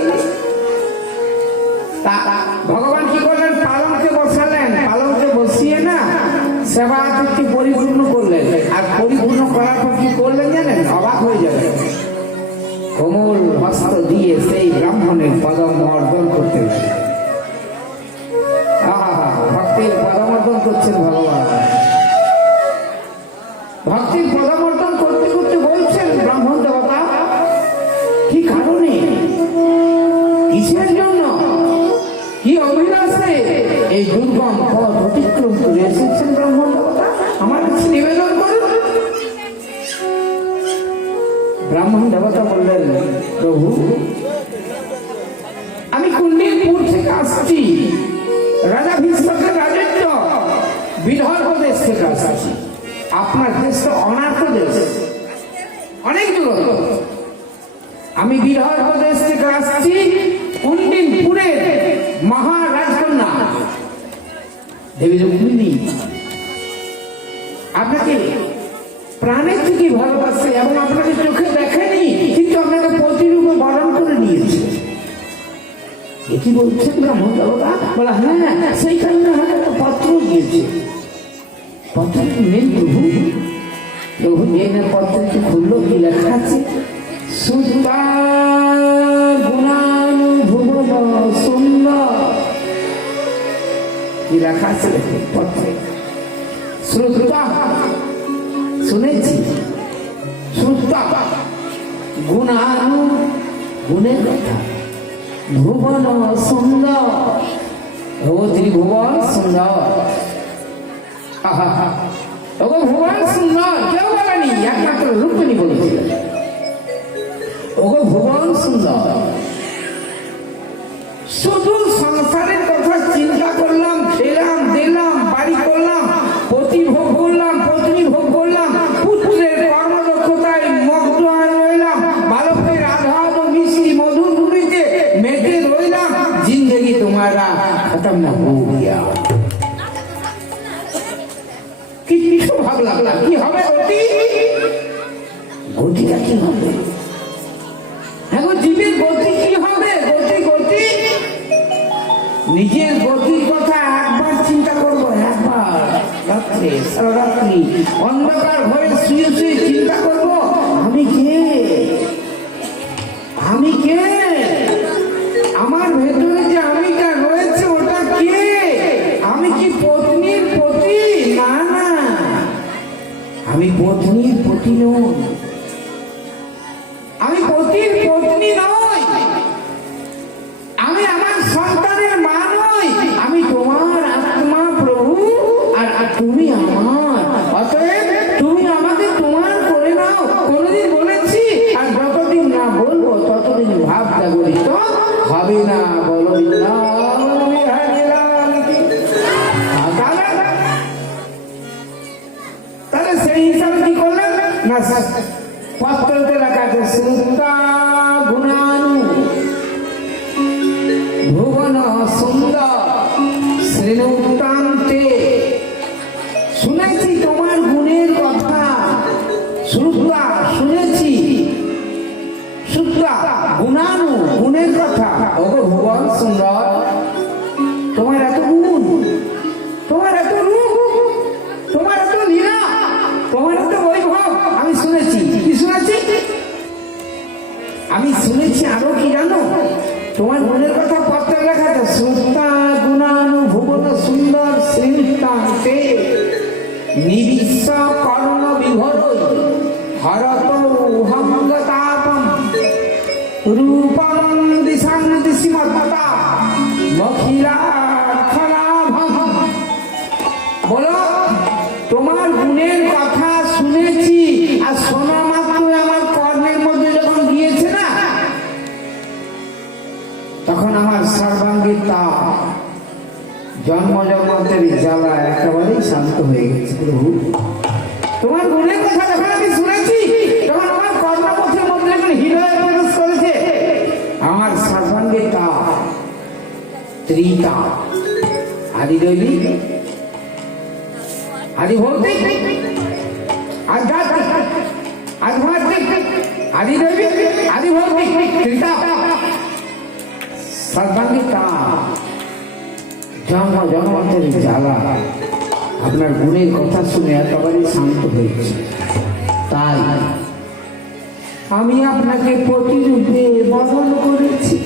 ব্রাহ্মণের পদমর্দন করতে লাগে। ভক্তির পদমর্দন করছেন ভগবান। ভক্তির পদমর্দন করতে করতে বলছেন ব্রাহ্মণ দেবতা, কি কারণে, কিসের জন্য, কি অভিলাষে এই দুর্গম পথ অতিক্রম করে এসেছেন ব্রাহ্মণ দেবতা, আমার কাছে নিবেদন করুন। ব্রাহ্মণ দেবতা বললেন, প্রভু আমি কুন্ডিলপুর থেকে আসছি, রাজা ভীষ্মের রাজত্ব বিদর্ভ দেশ থেকে আসছি। আপনার দেশ তো অনার্থ দেশ, অনেক দূর। আমি বিদর্ভ দেশ থেকে আসছি, কুন্ডিলপুরের মহারাজকন্যা দেবী রুক্মিণী আপনাকে প্রাণের থেকে ভালোবাসে এবং আপনাকে চোখে দেখেনি, কিন্তু আপনাকে প্রতিরূপে বরণ করে নিয়েছে। কি বলছেন ব্রাহ্মণ দেবতা? বলা হ্যাঁ, সেই কারণে একটা পত্র দিয়েছে। পত্র নেই প্রভু। প্রভু নিয়ে পত্রটি খুললো, কি লেখা আছে? সুতা গুণানুভুবন সুন্দর, কি লেখা আছে পত্রে? শ্রুতা, শুনেছি, শ্রুতা গুণানু, গুণের কথা, ভুবন সুন্দর, ও ত্রিভুবন সুন্দর। ভুবন সুন্দর কেউ বলেনি, একমাত্র রূপণী বলেছিল। ওগো ভুবন সুন্দর, শুধু সংসারের কথা চিন্তা করলাম, খেলাম দিলাম, বাড়ি করলাম, পতি ভোগ করলাম, পত্নী ভোগ করলাম, পুত্রের কর্মদক্ষতায় মগ্ন হয়ে রইলাম, বালকের আধার ও মিষ্টি মধুর ভূমিতে মেতে রইলাম, জিন্দগি তোমারা খতম না হো গিয়া। কিছু ভাবলাম না, কি হবে গতি? গতিটা কি হবে? এখন জীবের গতি কি হবে? গতি গতি নিজের গতির কথা একবার চিন্তা করবো, একবার রাত্রে সারা রাত্রি অন্ধকার ঘরে শুয়ে শুয়ে চিন্তা করবো, আমি কে, আমি কে, আমার ভেতরে যে আমিটা রয়েছে ওটা কে, আমি কি পত্নীর পতি? না না, আমি পত্নীর পতি নই, আমি পতির পত্নী নই, আমি আমার সন্তানের মা নই, আমি তোমার আত্মা প্রভু, আর তুমি আমার। অতএব তুমি আমাকে তোমার করে নাও। কোনদিন বলেছি, আর যতদিন না বলবো ততদিন ভাব জাগরিত হবে না। বলো তাহলে সেই হিসাবে কি করলেন না, পত্রতে লেখা আছে শ্রুতা গুণানু ভুবন সুন্দর শ্রেণুক্তান্তে, শুনেছি তোমার গুণের কথা, শ্রুতা শুনেছি, শ্রুতা গুণানু গুণের কথা। ওগো ভুবন সুন্দর, তোমার এত গুণ, তোমার এত রূপ, তোমার এত লীলা, তোমার এত বৈভব আমি শুনেছি। কি শুনেছি? আমি শুনেছি আরো কি জানো? তোমার গুণের কথা পত্রে লেখা আছে, শ্রুতা গুণানু ভুবন সুন্দর শ্রীতান্তে নিবিশ্ব কর্ণ বিভর হরত হঙ্গতাপম রূপম দিশাং দিশিমত্তা মখিলার্থলাভম। বলো, তোমার গুণের কথা শুনেছি, আর শোনা মাত্র আমার কর্ণের মধ্যে যখন গিয়েছে না, তখন আমার সর্বাঙ্গীর তাপ, জন্ম জন্মান্তের জ্বালা একেবারেই শান্ত হয়ে গেছে। প্রভু, তোমার গুণের কথা যখন আমি শুনেছি, তখন আমার কর্ণপথের মধ্যে যখন হৃদয়ে প্রবেশ করেছে, আমার সর্বাঙ্গীর তাপ, ত্রিতাপ, আদি দৈবিক, আদি ভৌতিক, আধ্যাত্মিক, আধ্যাত্মিক, আদি দৈবিক, আদি ভৌতিক, ত্রিতাপ, সর্বাঙ্গীর তাপ, জন্ম জন্মান্তের জ্বালা আপনার গুণের কথা শুনে একেবারে শান্ত হয়েছে। তাই আমি আপনাকে প্রতিরূপে বদল করেছি।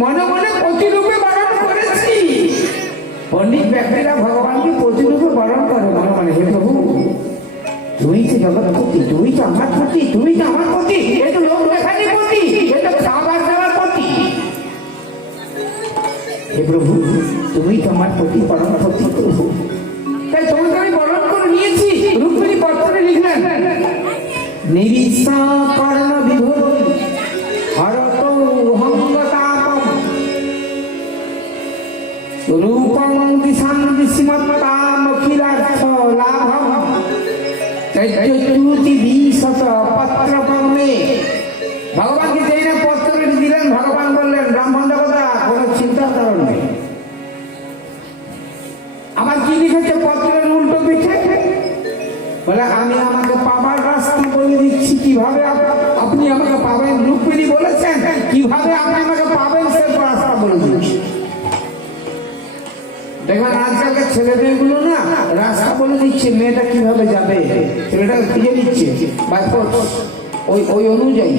মনে মনে প্রতিরূপে বরণ করেছি। পণ্ডিত ব্যক্তিরা ভগবানকে প্রতিরূপে বরণ করে মনে মনে, হে প্রভু তুমি তো জগৎপতি, তুমি তো আমার পতি, তুমি তো আমার পতি, এ তো লোক দেখানি পতি, এ তো খাবার দেওয়ার পতি। হে প্রভু তুমি তো আমার পতি, পরম পতি প্রভু, তাই তোমাকে আমি বরণ করে নিয়েছি। রুক্মিণী পত্রে লিখলেন, নিবিষা কর্ণ বিভূতি হরত হঙ্গতাপম রূপং দিশান দিশমত্তামখিলার্থ লাভম চৈত্রুতি বিশত পত্র পর্ণে। ভগবানকে যেই না পত্রটি দিলেন, ভগবান বললেন, ব্রাহ্মণ দেবতা কোনো চিন্তার কারণ নেই। আমার কি লিখেছে পত্রের উল্টো পিঠে? বলে আমি আমাকে পাবার রাস্তা বলে দিচ্ছি, কিভাবে আপনি আমাকে পাবেন। রুক্মিণী বলেছেন কিভাবে আপনি আমাকে পাবেন সে রাস্তা বলে দিচ্ছি। দেখবেন আজকালকার ছেলে মেয়েগুলো না রাস্তা বলে দিচ্ছে, মেয়েটা কিভাবে যাবে ছেলেটা খুঁজে দিচ্ছে ওই অনুযায়ী।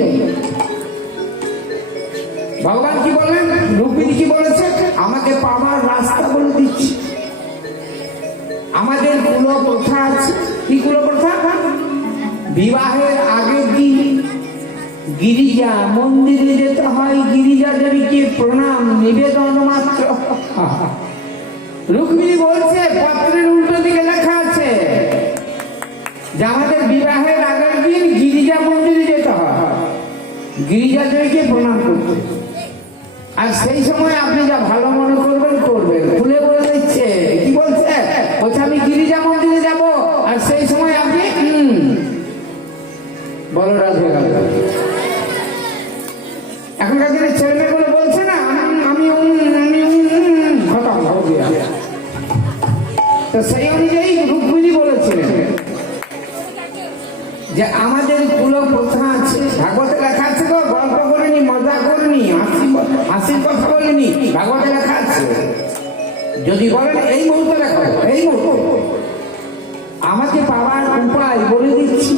ভগবান কি বলেন, রুক্মিণী কি বলেছে, আমাকে পাবার রাস্তা বলে দিচ্ছি। আমাদের কুল প্রথা আছে, কি কুল প্রথা? বিবাহের আগের দিন গিরিজা মন্দিরে যেতে হয়, গিরিজা দেবীকে প্রণাম নিবেদন মাত্র। রুক্মিণী বলছে পত্রের উল্টো দিকে লেখা আছে যে আমাদের বিবাহের আগের দিন গিরিজা মন্দিরে যেতে হয়, গিরিজা দেবীকে প্রণাম করতে। আর সেই সময় আপনি যা ভালো মনে করবেন করবেন। খুলে বলে দিচ্ছে, কি বলছে? বলছে আমি গিরিজা মন্দিরে যাব, আর সেই সময় আপনি বলো রাধে রাধে। এখনকার দিনে ছেলে মেয়েগুলো বলছে না আমি খতম হয়ে গিয়া। তো সেই অনুযায়ী রুক্মিণী বলেছিলেন যে আমাদের কুল প্রথা আছে, ভাগবতে লেখা আছে, তো গল্প করিনি, মজা করিনি, হাসির কথা বলিনি, ভাগবতে লেখা আছে। যদি বলেন এই মুহূর্তে লেখা, এই মুহূর্তে আমাকে পাওয়ার উপায় বলে দিচ্ছি।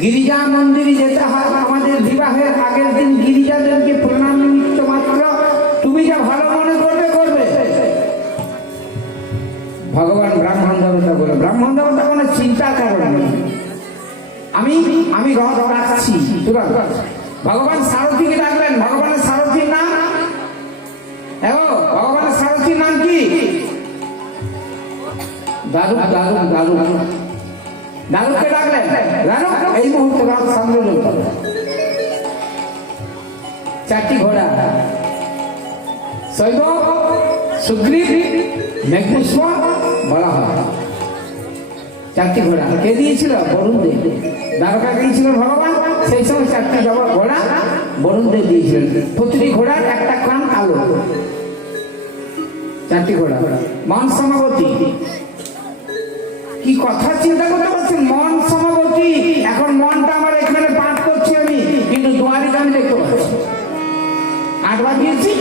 গিরিজা মন্দিরে যেতে হয় আমাদের বিবাহের আগের দিন, গিরিজা দেবীকে প্রণাম নিমিত্ত মাত্র। তুমি যা ভালো মনে করবে করবে। ভগবান ব্রাহ্মণ দেবতা বলে, ব্রাহ্মণ দেবতা কোনো চিন্তার কারণ নেই। আমি রথ রাখছি। ভগবান সারথীকে ডাকলেন, ভগবানের সারথীর নাম, ভগবানের সারথীর নাম কি? দারুক দারুক দারুক। দারুককে ডাকলেন, দারুক এই মুহূর্তে রথ সংযোজন করো। 4টি ঘোড়া, শৈব সুগ্রীব মেঘপুষ্প বলা হয়। 4টি ঘোড়া কে দিয়েছিল? বরুণ দেব। দ্বারকা দিয়েছিল ভগবান, সেই সময় 4টি ঘোড়া বরুণ দেব দিয়েছিলেন। প্রতিটি ঘোড়ার একটা কান কালো। 4টি ঘোড়া। মন সমাগতি, কি কথা চিন্তা করতে পারছেন? মন সমাগতি। এখন মনটা আমার এখানে পাঠ করছি আমি, কিন্তু দুয়ারিকা আমি দেখতে পাচ্ছি। 8 বাজিয়েছি,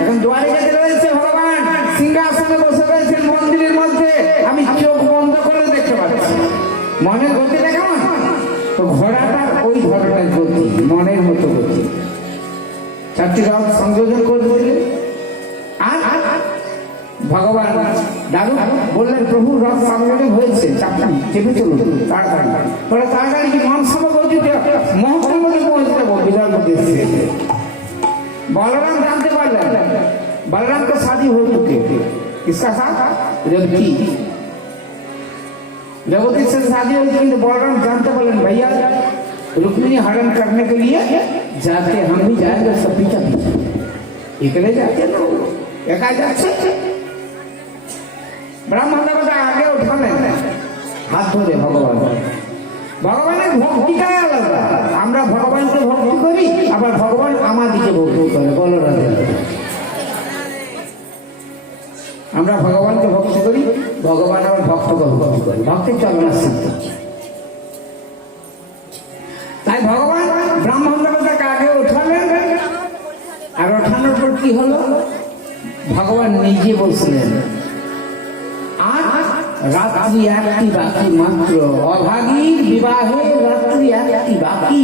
এখন দুয়ারিকাতে রয়েছে ভগবান, সিংহাসনে বসে রয়েছেন মন্দিরের মধ্যে, আমি চোখ বন্ধ করে দেখতে পাচ্ছি। মনের গতি দেখা তো ঘোড়াটার ওই ধরনের গতি, মনের মতো গতি। 4টি রথ সংযোজন করে দিলেন। আর ভগবান দারুক বললেন, প্রভু রথ সংযোজন হয়েছে, চাপলাম চেপে চলুন তাড়াতাড়ি। বলে তাড়াতাড়ি কি মন সমাগতিতে মহকুমার মধ্যে পৌঁছে যাবো বিদর্ভ দেশে। बलराम जानते पारलें, बलराम का शादी हो चुके थे, किसका साथ? रेवती। रेवती से शादी हुई थी, तो बलराम जानते पारलें भैया रुक्मिणी हरण करने के लिए जाते, हम भी जाएंगे, सब पीछा पीछा इकले जाते ना, एका जाते। ब्राह्मण देवता आगे उठा लें, हाथ धोले भगवान। ভগবানের ভক্তিটাই আলাদা। আমরা ভগবানকে ভক্তি করি, আবার ভগবান আমাদেরকে ভক্তি করে। বলো রাধে রাধে। আমরা ভগবানকে ভক্তি করি, ভগবান আবার ভক্তকে ভক্তি করে। ভক্তি চলনা সিদ্ধ। তাই ভগবান ব্রাহ্মণ দেবতাকে আগে উঠালেন, আর ওঠানোর পর কি হলো? ভগবান নিজে বসলেন। আর রাত্রি 1টি বাকি মাত্র, অভাগীর বিবাহে রাত্রি 1টি বাকি,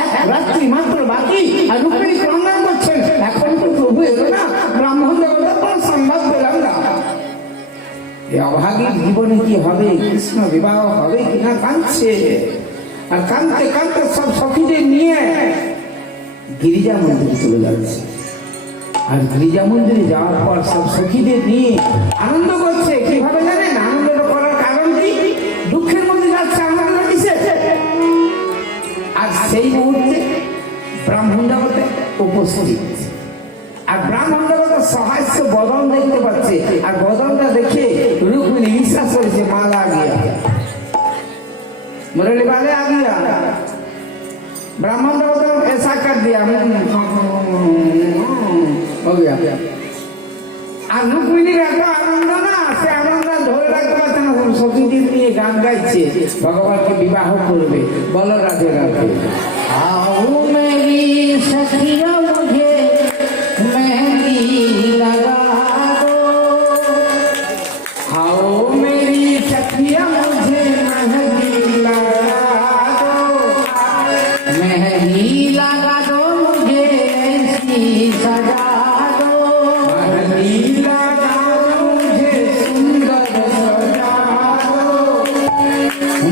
1 রাত্রি মাত্র বাকি। আর রুক্মিণী প্রণাম করছেন, এখন তো প্রভু এলো না, ব্রাহ্মণ দেবতার কোনো সংবাদ পেলাম না। এই অভাগীর জীবনে কি হবে, কৃষ্ণ বিবাহ হবে কিনা কাঁদছে। আর কাঁদতে কাঁদতে সব সখীদের নিয়ে গিরিজা মন্দিরে চলে যাচ্ছে। আর গিরিজা মন্দিরে যাওয়ার পর সব সখীদের নিয়ে আনন্দ করছে। কিভাবে জানেন আনন্দ করার কারণ কি? দুঃখের মধ্যে যাচ্ছে, আনন্দ কিসে? আর সেই মুহূর্তে ব্রাহ্মণ দেবতা উপস্থিত। আর ব্রাহ্মণ দেবতা সহাস্য বদন দেখতে পাচ্ছে। আর বদনটা দেখে রুক্মিণী বিশ্বাস করেছে মালা গিয়া मुरली वाले आ गया। ब्राह्मण देवता ऐसा कर दिया, हो गया। আর রুক্মিণীর এত আনন্দ না, সে আনন্দ ধরে রাখতে পারছে না। সখীদের নিয়ে গান গাইছে, ভগবানকে বিবাহ করবে। বলো রাধে রাধে। आओ मेरी सखिया मुझे मेहंदी लगा दो, आओ मेरी सखिया मुझे मेहंदी लगा दो, मेहंदी लगा दो मुझे ऐसी सजा दो, मेहंदी लगा दो मुझे सुंदर सजा दो,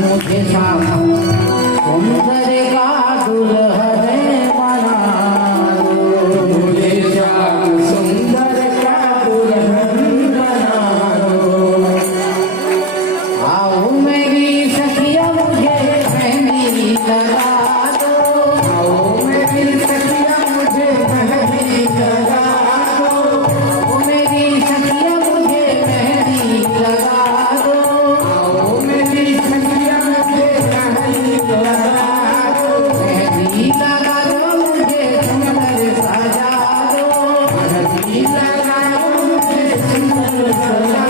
मुझे शाम सुंदर का दुल्हन बना दो, मुझे श्याम सुंदर का दुल्हन बना दो। आओ मेरी सखिया मुझे मेहंदी लगा दो, आओ मेरी सखिया मुझे मेहंदी लगा दो, ओ मेरी सखिया मुझे मेहंदी लगा दो, आओ मेरी सखिया मुझे मेहंदी लगा दो, मेहंदी लगा दो मुझे सुंदर सजा दो, मेहंदी लगा दो मुझे सुंदर सजा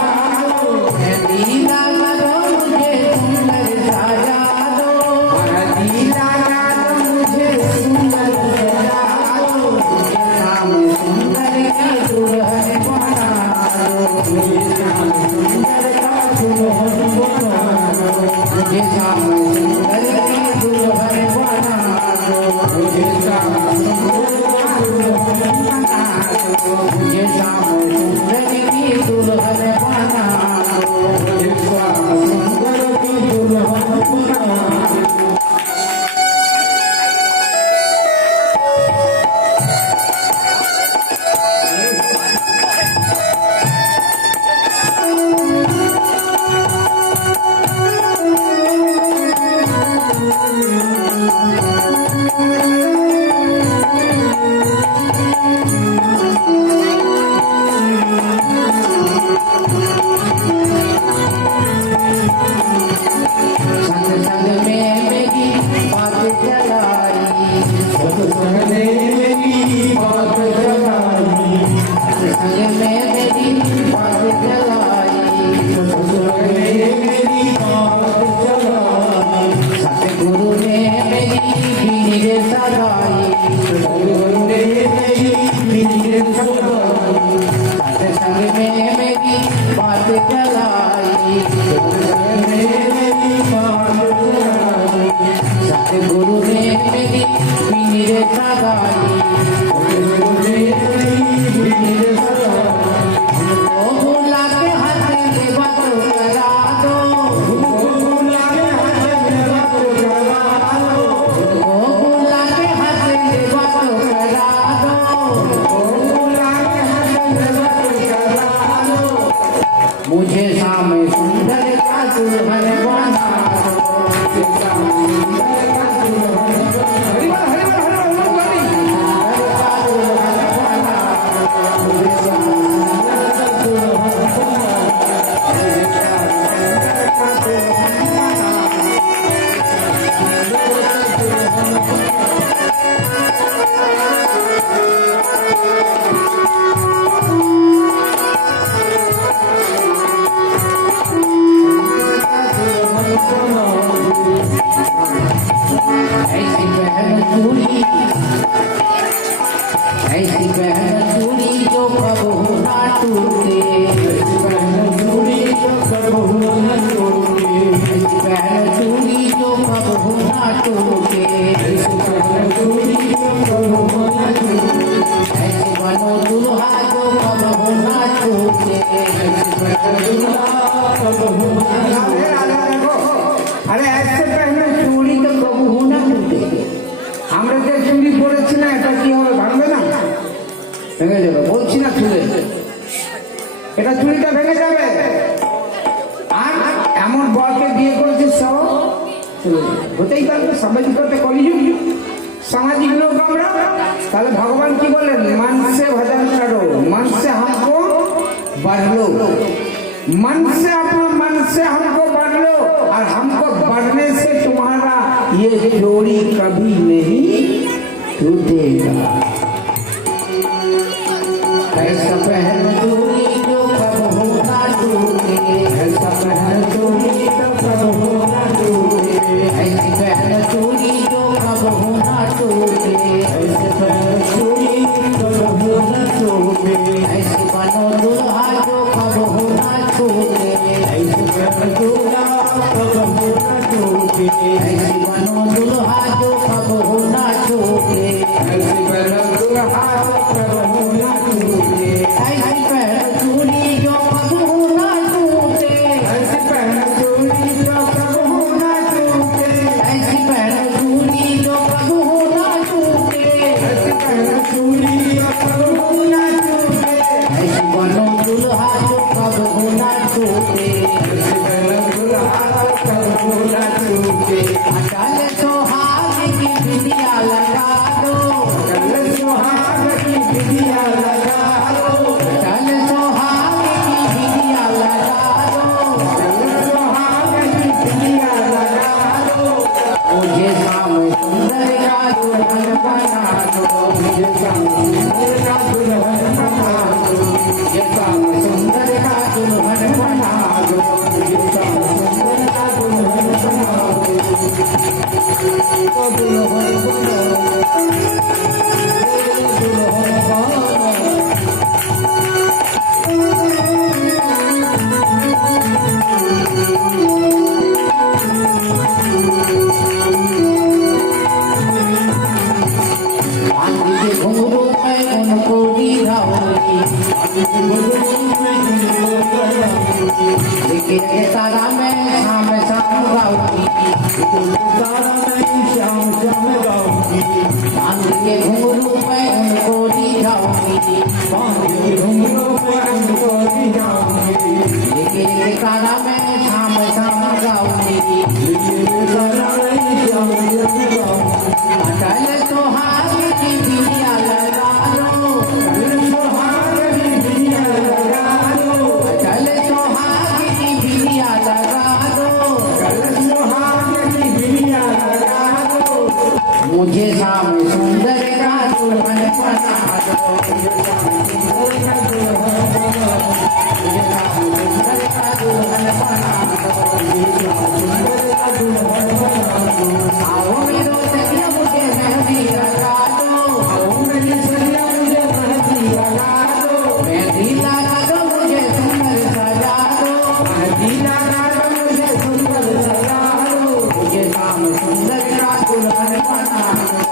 दो, मेहंदी लगा दो मुझे सुंदर सजा दो, मेहंदी लगा दो मुझे सुंदर सजा दो, शाम सुंदर की दुल्हन बना दो, मुझे श्याम सुंदर का दुल्हन बना दो, मुझे शाम सुंदर की दुल्हन बना दो, मुझे श्याम सुंदर का दुल्हन बना दो, मुझे शाम सुंदर की दुल्हन बना दो, मुझे श्याम सुंदर की दुल्हन बना दो। बनो दुल्हा जो कबहू ना छूटे अरे राजा देखो, अरे ऐसे पहले चूड़ी तो कबू ना टूटे। আমরা যে চুরি পড়েছি না, এটা কি হবে, ভাঙবে না? ভেঙে যাবে, বলছি না চুড়ে, এটা চুড়িটা ভেঙে যাবে। আর এমন বরকে বিয়ে করেছিস সব চলে যাবে। হতেই পারবে, সামাজিক হতে কলিযুগ, সামাজিক লোক আমরা। তাহলে ভগবান কি বলেন, मन से भजन करो, मन से हमको बढ़ लो, मन से अपना मन से हमको बढ़ लो, और हमको बढ़ने से तुम्हारा ये जोड़ी कभी नहीं टूटेगा। ऐसा पहन चूड़ी जो कबहू ना छूटे ऐसा पहन चूड़ी तो कबहू ना टूटे, ऐसी पहन चूड़ी जो कबहू ना छूटे ऐसे पहन चूड़ी तो कबहू ना टूटे, ऐसी बनो दुल्हा जो कबहू ना छूटे ऐसे पहन दूल्हा तो कबहू ना टूटे, ऐसी बनो दुल्हा जो कबहू ना छूटे ऐसे पहन दूल्हा तो कबहू ना टूटे, ऐसी पहन चूड़ी जो कबहू ना छूटे ऐसे पहन चूड़ी तो कबहू ना टूटे, ऐसी पहन चूड़ी जो कबहू ना छूटे ऐसे पहन चूड़ी तो कबहू ना टूटे, ऐसी बनो दुल्हा जो कबहू ना छूटे ऐसे पहन दूल्हा तो कबहू ना टूटे। अटल सुहाग की बिंदिया लगा दो कल सुहाग की बिंदिया लगा दो, अटल सुहाग की बिंदिया लगा दो कल सुहाग की बिंदिया लगा दो, मुझे शाम सुंदर का दुल्हन बना दो मुझे शाम सुंदर का दुल्हन बना दो, मुझे शाम सुंदर का दुल्हन बना दो मुझे शाम सुंदर का दुल्हन बना दो। ओ दुल्हन बनो, दुल्हन बनो। आंधी के घुंघरू में उनको गिराऊंगी लेकिन ये तारा मैं शाम शाम गाऊंगी आंधी के घुंघरू में उनको गिराऊंगी लेकिन ये तारा मैं शाम शाम गाऊंगी अटल सुहाग की बिंदिया लगा दो अटल सुहाग की बिंदिया लगा दो मुझे शाम सुंदर का दुल्हन बना दो मुझे शाम सुंदर का दुल्हन बना दो आओ मेरो सखिया मुझे मेहंदी लगा दो मेहंदी लगा दो मुझे सुंदर सजा दो मुझे शाम सुंदर का दुल्हन बना दो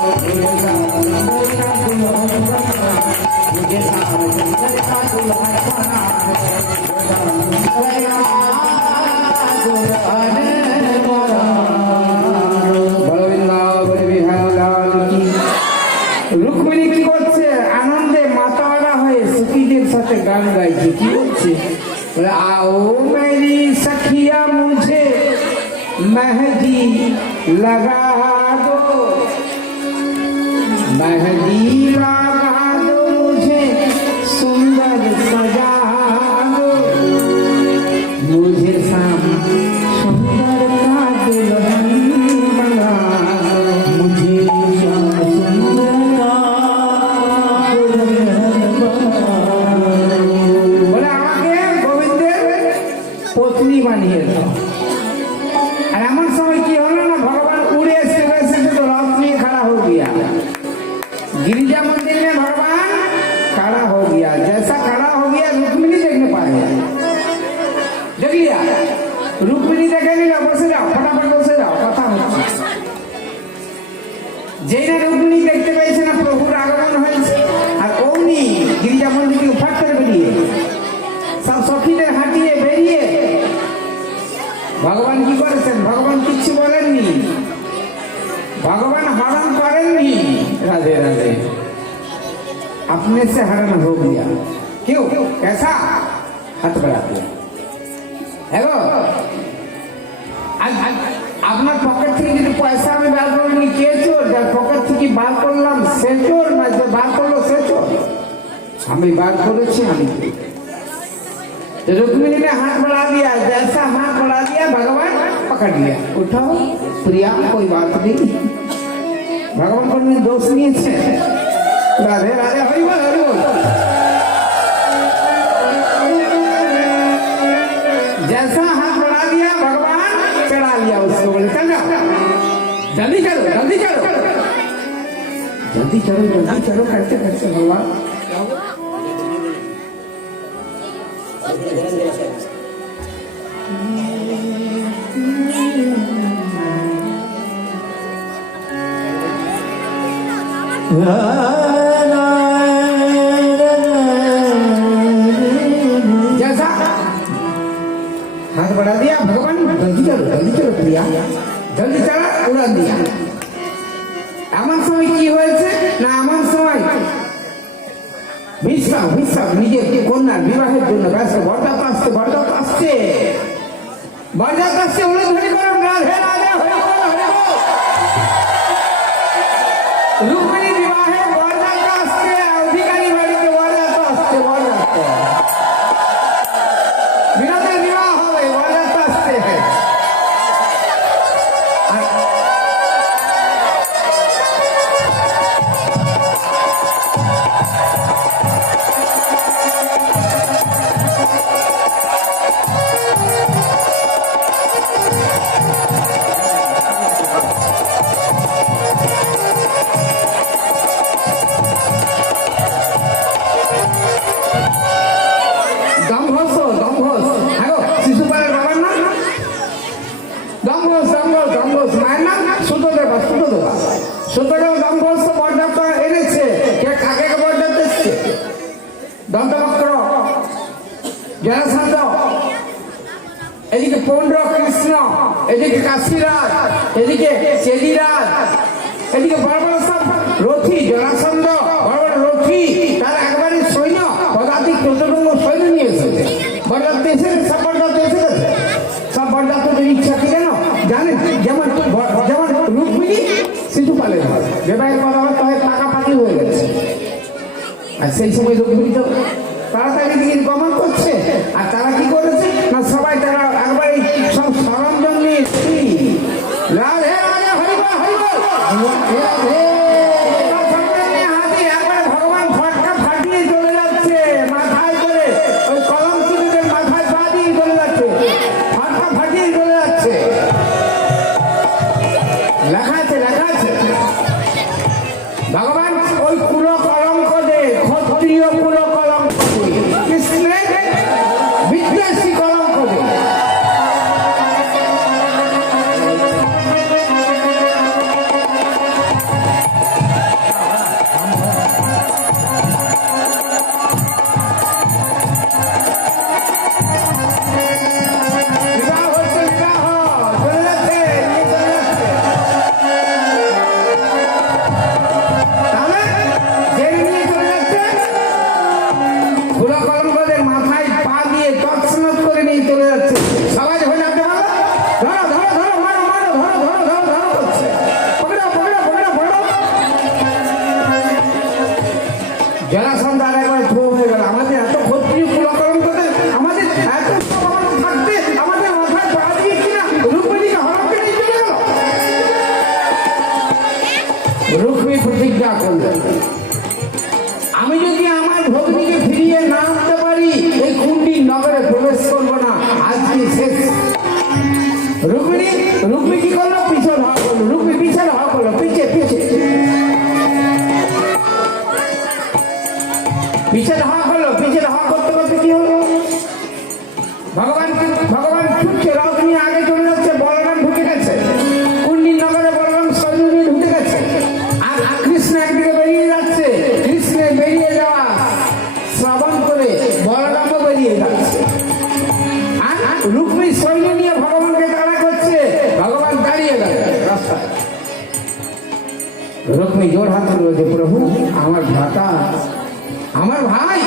मुझे शाम सुंदर का दुल्हन बना বড় বৃন্দাবন বিহার লাল কি। রুক্মিণী কি করছে, আনন্দে মাতাওয়ারা হয়ে সখীদের সাথে গান গাইছে। কি বলছে, বলে आओ मेरी सखिया मुझे मेहंदी लगा दो, मेहंदी लगा दो मुझे सुंदर सजा दो, मुझे शाम सुंदर का दुल्हन बना दो, मुझे शाम सुंदर का दुल्हन बना दो। बोले আমাকে গোবিন্দের পত্নী বানিয়ে দাও। আর এমন সময় কি হলো না, ভগবান উড়ে এসে তো রথ নিয়ে खड़ा हो गया। गिरिजा मंदिर में भगवान खड़ा हो गया, जैसा खड़ा हो गया रुक्मिणी देखने पाए। देख लिया, रुक्मिणी देखे नहीं, बसे जाओ, फटाफट बसे जाओ, कथा হচ্ছে। যেই না রুক্মিণী দেখতে পেয়েছে না প্রভুর আগমন হয়েছে, আর অমনি গিরিজা মন্দির থেকে ফাট করে বেরিয়ে সব সখীদের হাঁটিয়ে বেরিয়ে ভগবান কি করেছেন? ভগবান কিচ্ছু বলেননি, भगवान हरण करेंगे। राधे राधे। अपने से हरण हो गया। क्यों? कैसा? हाथ बढ़ा दिया। हेलो, আপনার পকেট থেকে যদি পয়সা আমি বার করিনি, কে চোর? যার পকেট থেকে বার করলাম সে চোর, না যে বার করলো সে চোর? আমি বার করেছি, আমি। रुक्मिणी ने हाथ बढ़ा दिया, जैसा हाथ बढ़ा दिया भगवान पकड़ लिया। उठाओ प्रिया, कोई बात नहीं, भगवान को दोष नहीं है। राधे राधे, हरि बोल हरि बोल। जैसा हाथ बढ़ा दिया भगवान चढ़ा लिया उसको, बोले चल जाओ, जल्दी करो जल्दी करो जल्दी करो जल्दी करो, करते करते भगवान जैसा हाथ बढ़ा दिया भगवान, जल्दी करो प्रिया, जल्दी चला, उड़ा दिया। এমন সময় কি হয়েছে না, এমন সময় বিশ্বাস নিজের কন্যার বিবাহের জন্য ব্যস্ত। বরযাত্র আসছে, বরযাত্র আসছে, বরযাত্র আসছে, উড়ে ধরে করেন রাধে রাধে, হরি বল হরি বল। রুক্মিণী বিবাহে বরযাত্র আসছে, অধিকারী বাড়িতে বরযাত্র আসছে, বরযাত্র বিনোদের বিবাহ হবে, বরযাত্র আসছে। এদিকে পৌন্ড্র কৃষ্ণ, এদিকে কাশীরাজ, এদিকে চেদিরাজ, এদিকে বড় বড় সব রথী, জরাসন্ধ বড় বড় রথী, তার একবারে সৈন্য, পদাতিক চতুরঙ্গ সৈন্য নিয়ে এসেছে। বরযাত্রী এসেছে, সব বরযাত্রী এসে গেছে। সব বরযাত্রীদের ইচ্ছা কি জানো? জানেন, যেমন যেমন রুক্মিণী শিশুপালের হয়, বিবাহের কথা হয় পাকাপাকি হয়ে গেছে। আর সেই সময় রুক্মিণী তো তাড়াতাড়ি দিকে গমন করছে, আর তারা কি করেছে না, সবাই তারা একবারে সব সরঞ্জাম নিয়ে রাধে রাধে, হরি বল হরি বল, হাতে একবারে ভগবান ফটকা ফাটিয়ে চলে যাচ্ছে, মাথায় করে ওই কলম কিনদের মাথায় পা দিয়ে চলে যাচ্ছে, ফটকা ফাটিয়ে চলে যাচ্ছে। লেখা আছে ভগবান ওই পুরো কলঙ্ক দে, ক্ষত্রিয় পুরো কলঙ্ক দে, কৃষ্ণের বিদ্বেষী কলঙ্ক দে। বিবাহ হচ্ছে, বিবাহ চলে যাচ্ছে, তাহলে যে নিয়ে চলে যাচ্ছে পুরো কলঙ্কদের মাথায় পা দিয়ে তৎসনত করে নিয়ে চলে যাচ্ছে। সবাই যখন যাচ্ছে ধরো ধরো ধরো, মারো মারো, ধরো ধরো ধরো ধরো করছে, পকড়ো পকড়ো পকড়ো পকড়ো। জরাসন্ধ আর একবার ধো হয়ে গেল। আমাদের এত ক্ষত্রিয় পুরো কলঙ্কদের, আমাদের এত সমান থাকতে আমাদের মাথায় পা দিয়ে কিনা রুক্মিণীকে হরণ করে নিয়ে চলে গেল। রুক্মিণী প্রতিজ্ঞা করলেন, আমি যদি আমার ভগ্নীকে ফিরিয়ে না আনতে পারি এই কুণ্ডির নগরে প্রবেশ করবো না, আজকে শেষ। রুক্মিণী কি করলো? পিছন হওয়া করলো, রুক্মিণী পিছনে হওয়া করলো, পিছিয়ে হওয়া করলো। পিছনে হওয়া করতে করতে কি হলো? ভগবান ছুটছে, রথ নিয়ে আগে চলে যাচ্ছে, বলরাম ঢুকে গেছে কুণ্ডির নগরে, বলরাম সৈন্য নিয়ে ঢুকে গেছে, আর কৃষ্ণ একদিকে বেরিয়ে যাচ্ছে। কৃষ্ণের বেরিয়ে যাওয়া রুক্মিণী জোর হাত রয়েছে, প্রভু আমার ভ্রাতা, আমার ভাই।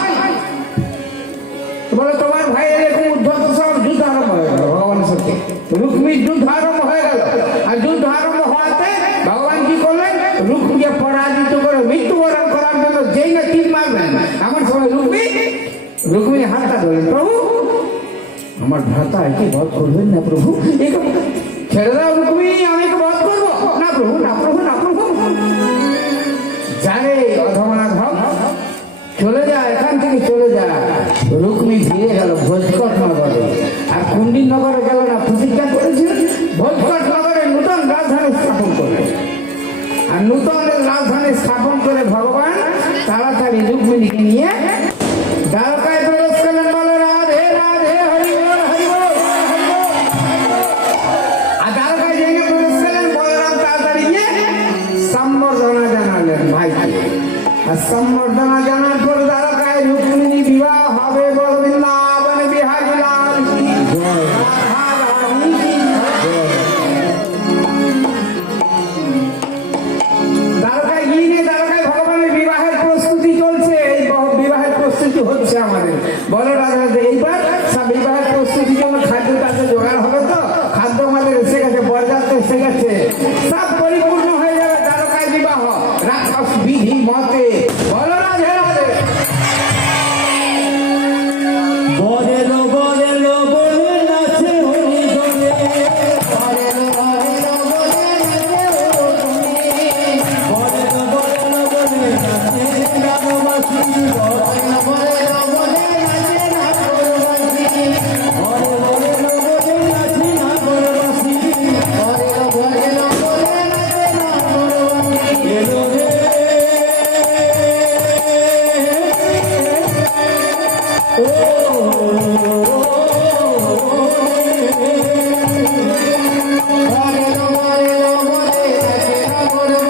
বলে তোমার ভাই এরকম উদ্ধত, সব যুদ্ধ আরম্ভ হয়ে গেল ভগবানের সাথে। রুক্মিণীর যুদ্ধ আরম্ভ হয়ে গেল। আর যুদ্ধ আরম্ভ হওয়াতে ভগবান কি করলেন, রুক্মিণীকে পরাজিত করে মৃত্যুবরণ করার জন্য যেই না তীর মারবেন, এমন সময় রুক্মিণী হাতটা ধরলেন, প্রভু আমার ভ্রাতা একে বধ করবেন না প্রভু, একে ছেড়ে দাও রুক্মিণী, আমি একে বধ করবো না প্রভু, না প্রভু, না প্রভু। জানে অধমনা ধম, চলে যায়, এখান থেকে চলে যায়। রুক্মিণী ফিরে গেল ভোজকট নগরে। আর কুন্ডিন নগরে গেল না, প্রতিজ্ঞা করেছিল ভোজকট নগরে নূতন রাজধানী স্থাপন করবে। আর নূতন রাজধানী স্থাপন করে ভগবান তাড়াতাড়ি রুক্মিণীকে নিয়ে দ্বারকায় প্রবেশ করলেন। বলে রাধে রাধে, হরি বল, হরি বল, হরি বল। আর দ্বারকায় যেয়ে প্রবেশ করলেন, বলরাম তাড়াতাড়ি গিয়ে সম্বর্ধনা জানালেন ভাইকে। আর সম্বর্ধনা জানার পর দ্বারকায় রুক্মিণী বিবাহ হবে। বল বৃন্দাবন বিহারী লাল কি জয়, রাধা রানী কি জয়। দ্বারকায় গিয়ে দ্বারকায় ভগবানের বিবাহের প্রস্তুতি চলছে। এই বিবাহের প্রস্তুতি হচ্ছে আমাদের। বলো রাধা, এইবার সব বিবাহের প্রস্তুতির জন্য খাদ্য টাদ্য জোগাড় হবে তো। খাদ্য আমাদের এসে গেছে, বরযাত্রী এসে গেছে, সব পরিপূর্ণ হয়ে যাবে দ্বারকায় বিবাহ রাক্ষস বিধি মতে। বলো রাধে রাধে। বলেলো বলেলো বলে নাচে হরি বলে, বলেলো বলেলো বলে নাচে রুক্মিণী, বলেলো বলেলো বলে নাচে রামবাসী, বলেলো বলেলো বলে নাচে নাগরবাসী, বলে বলেলো বলে নাচে নাগরবাসী। বলেলো বলেলো বলে নাচে নাগরবাসী। এলো রে বলেলো বলেলো বলে নাচে নাগরবাসী, বলেলো বলেলো বলে নাচে নাগরবাসী। বলেলো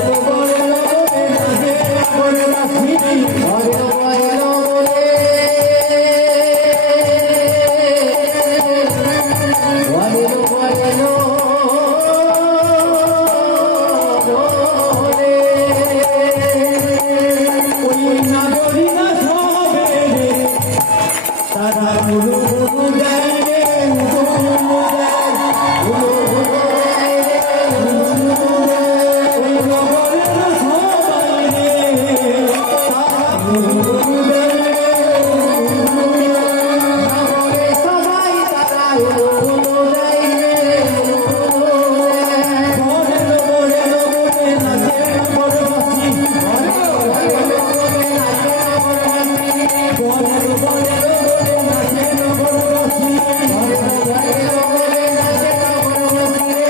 বলেলো বলে, বলেলো বলেলো বলে। ওই নাগরী না সবে রে, তারা গুরু গুরু যায় রে, গুরু গুরু যায়, গুরু গুরু যায় রে, গুরু গুরু যায়। ওই নগরে না সবাই রে, তারা গুরু গুরু যায় রে, গুরু গুরু যায়। নগরে সবাই তারা উলুলু যায় রে, উলুলু যায়। বলেলো বলেলো বলে নাচে নাগরবাসী, বলেলো বলেলো বলে নাচে নাগরবাসী, বলেলো বলেলো বলে নাচে নাগরবাসী। বলেলো বলেলো বলে নাচে নাগরবাসী রে।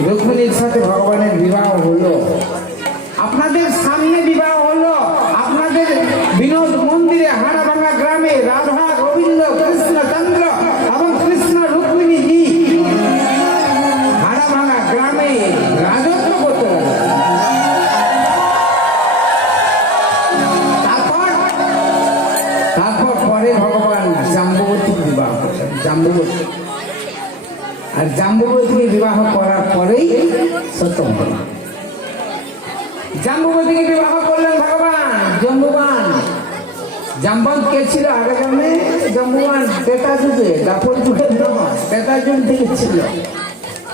রুক্মিণীর সাথে ভগবানের বিবাহ হলো, আপনাদের সামনে বিবাহ হলো, আপনাদের বিনোদ মন্দিরে হাড়াভাঙা গ্রামে রাধা গোবিন্দ কৃষ্ণচন্দ্র এবং কৃষ্ণ রুক্মিণী জি হাড়াভাঙা গ্রামে রাজত্ব করতে লাগলেন। তারপর পরে ভগবান জাম্বুবতীকে বিবাহ করলেন। জাম্বুবতী, আর জাম্বুবতীকে বিবাহ করার পরেই সত্যভামা। জাম্বুবতীকে বিবাহ করলেন ভগবান। জম্বুবান, জাম্বান কে ছিল আগে জন্মে? জম্বুবান ত্রেতা যুগে, দাপর যুগে নয়, ত্রেতা যুগ থেকে ছিল।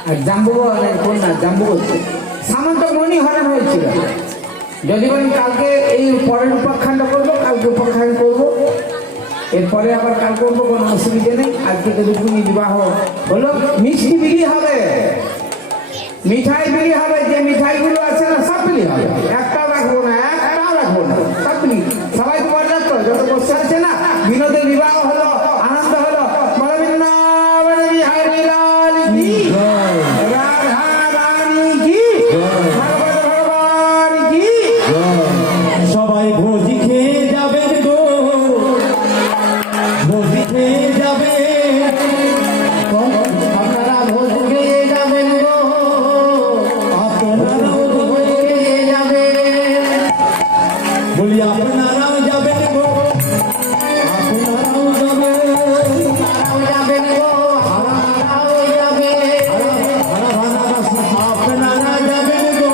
আর জাম্বুবানের কন্যা জাম্বুবতী সামন্ত মণি হরণ হয়েছিল। যদি বলেন কালকে এই পরের উপাখ্যানটা করবো, কালকে উপাখ্যান করবো, এরপরে আবার কাল করবো, কোনো অসুবিধা নেই। আজকে তো রুক্মিণী বিবাহ হলো। মিষ্টি বিলি হবে, মিঠাই বিলি হবে, যে মিঠাইগুলো আছে না সব বিলি হবে, একটাও রাখবো না, একটাও রাখবো না, সব বিলি। সবাই তো পর্যাপ্ত যত বসে আছে না, বিনোদের বিবাহ হলো, আনন্দ হলো। বলো বৃন্দাবন বিহারী লাল কি, রাধা রানী কি, ভগবত ভগবান কি। সবাই ভোজি খেয়ে যাবেন গো, ভোজি খেয়ে যাবে, আপনারা ভোজ খেয়ে যাবেন গো, আপনারাও ভোজ খেয়ে যাবেন। বলি আপনারাও যাবেন গো, আপনারাও যাবেন, তারাও যাবেন গো, আমরাও যাবে। আপনারা যাবেন গো,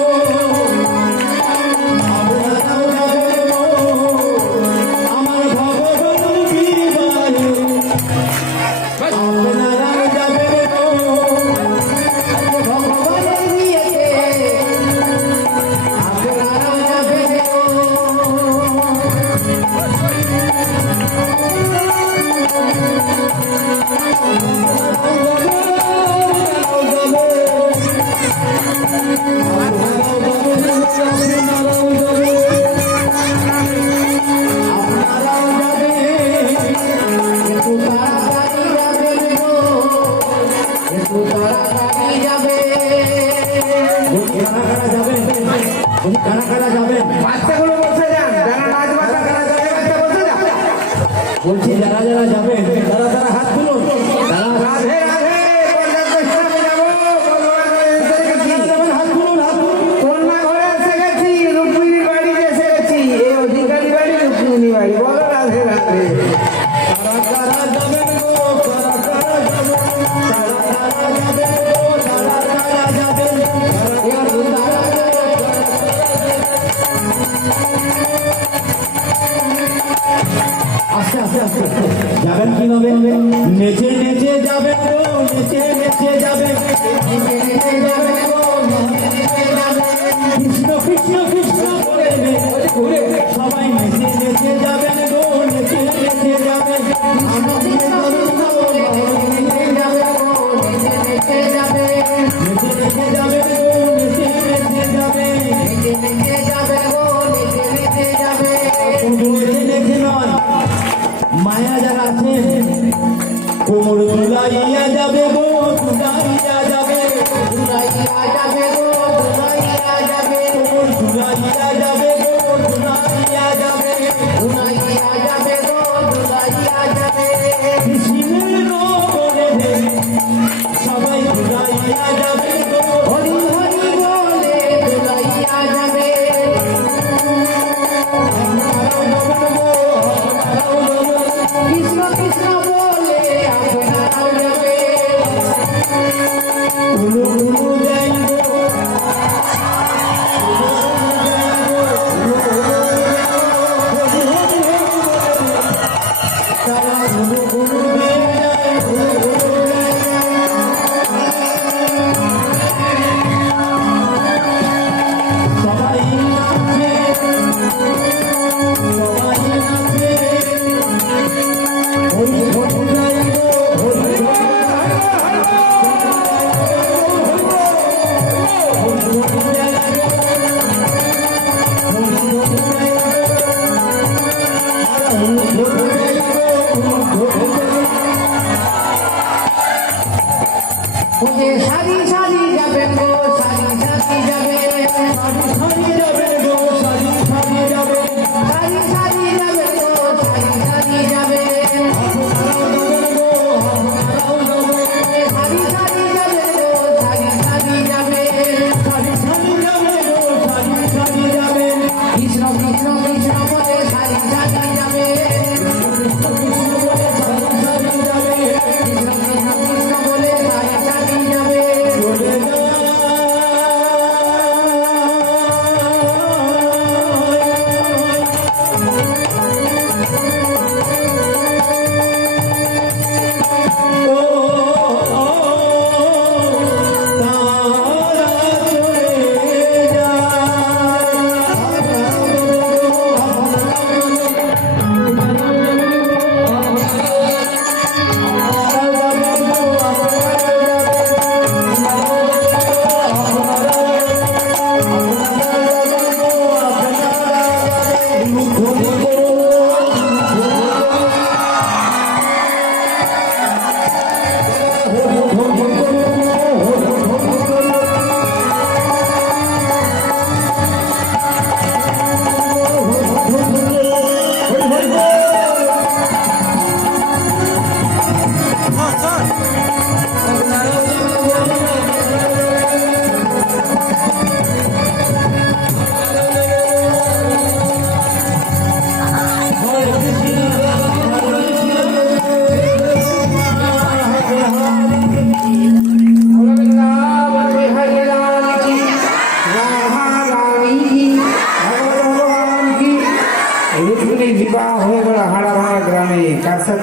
আপনারাও যাবেন গো, আমার ভগবান বিবাহে আপনারাও যাবেন গো, ভগবানের বিয়েতে আপনারাও যাবেন গো। একটু তাড়াতাড়ি যাবেন গো, একটু তাড়াতাড়ি যাবেন। কারা কারা যাবেন? বাচ্চাগুলো বসে যান, যারা নাচ বাচ্চা যারা যাবে, বাচ্চা বসে যান। বলছি যারা যারা যাবেন তারা তারা হাত তুলুন। তারা রাধে রাধে, পর্যাপ্ত স্থানে যাবো, ভগবানের এসে গেছি। হাত তুলুন, হাত তুলুন। কন্যা ঘরে এসে গেছি, রুক্মিণীর বাড়িতে এসে গেছি। এই অধিকারী বাড়ি, রুক্মিণী বাড়ি। বলো রাধে রাধে। কারা কারা যাবেন গো, কারা কারা যাবেন, কারা কারা যাবেন গো, কারা কারা যাবেন, একটু তাড়াতাড়ি আস্তে আস্তে আস্তে যাবেন কি না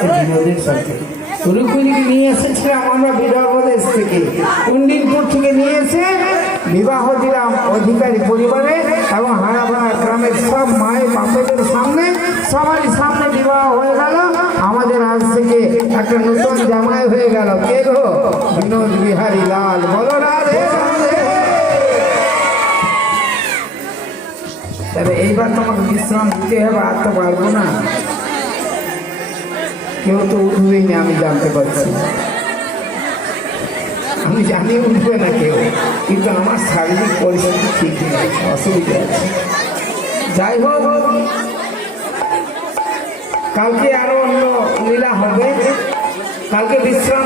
হচ্ছে বিনোদের সাথে। রুক্মিণীকে নিয়ে এসেছিলাম আমরা বিদর্ভ দেশ থেকে, কুন্ডিনপুর থেকে নিয়ে এসে বিবাহ দিলাম অধিকারী পরিবারে, এবং হারাভাড়া গ্রামের সব মায়ের বাপেদের সামনে, সবারই সামনে বিবাহ হয়ে গেল। আমাদের আজ থেকে একটা নতুন জামাই হয়ে গেল। কে গো? বিনোদ বিহারী লাল। বলো রাধে রাধে। তবে এইবার তোমাকে বিশ্রাম দিতে হবে, আর তো পারবো না। কেউ তো উঠবেই না, আমি জানতে পারছি। আমি জানি উঠবে না কেউ, কিন্তু আমার শারীরিক পরিস্থিতি ঠিক নেই, অসুবিধা আছে। যাই হোক, কালকে আরো অন্য লীলা হবে। কালকে বিশ্রাম